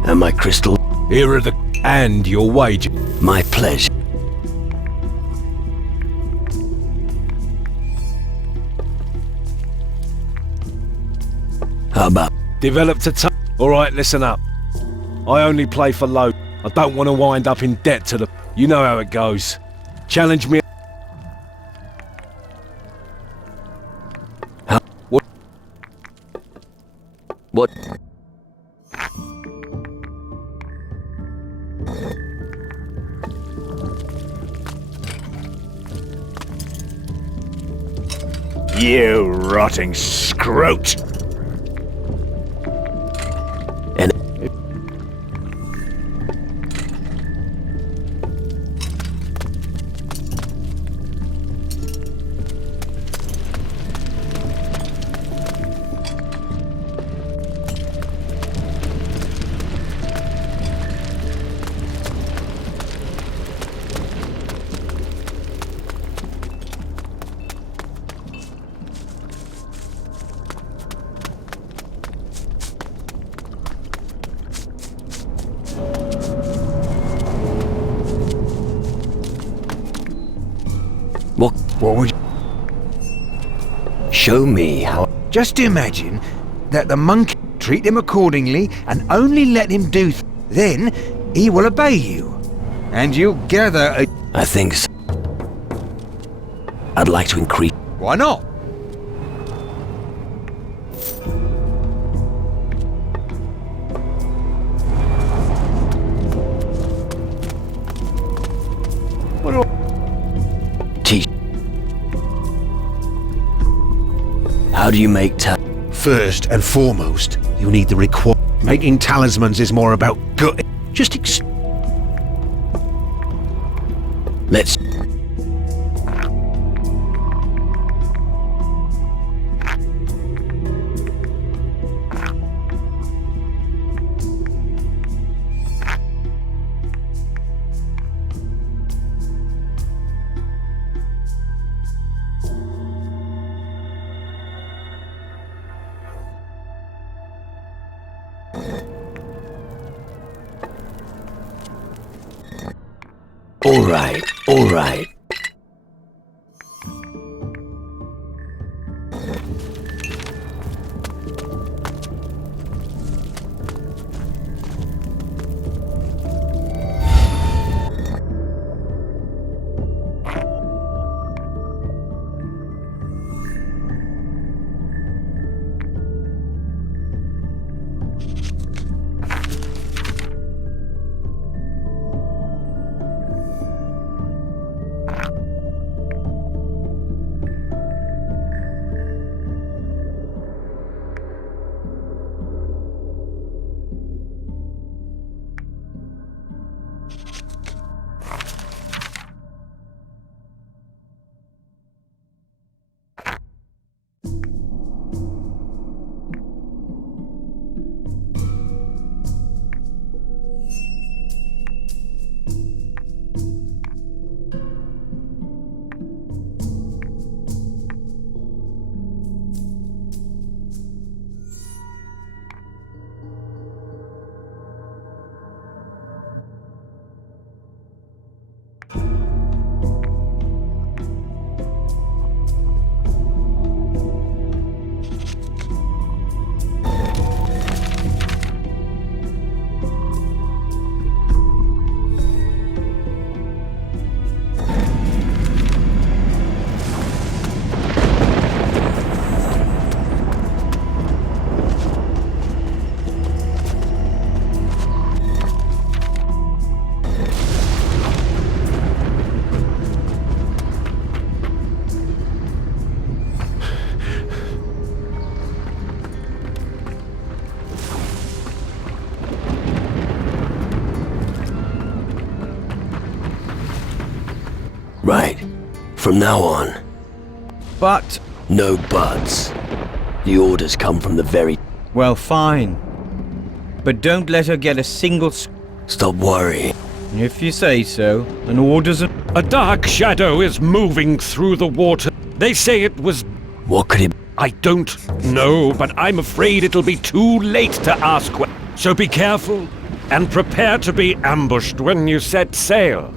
and my crystal... Here are the... and your wages. My pleasure. How about... Developed a Alright, listen up. I only play for low. I don't want to wind up in debt to the... You know how it goes. Challenge me... What? You rotting scrote! And... What would you... Show me how... Just imagine that the monkey treat him accordingly and only let him do then he will obey you. And you'll gather a... I think so. I'd like to increase... Why not? Teach... How do you make First and foremost, you need the require... Making talismans is more about gut... Just Let's... All right, all right. From now on, But... no buts. The orders come from the very... Well, fine. But don't let her get a single... Stop worrying. If you say so. An order's a... A dark shadow is moving through the water. They say it was... What could it... I don't know, but I'm afraid it'll be too late to ask. So be careful and prepare to be ambushed when you set sail.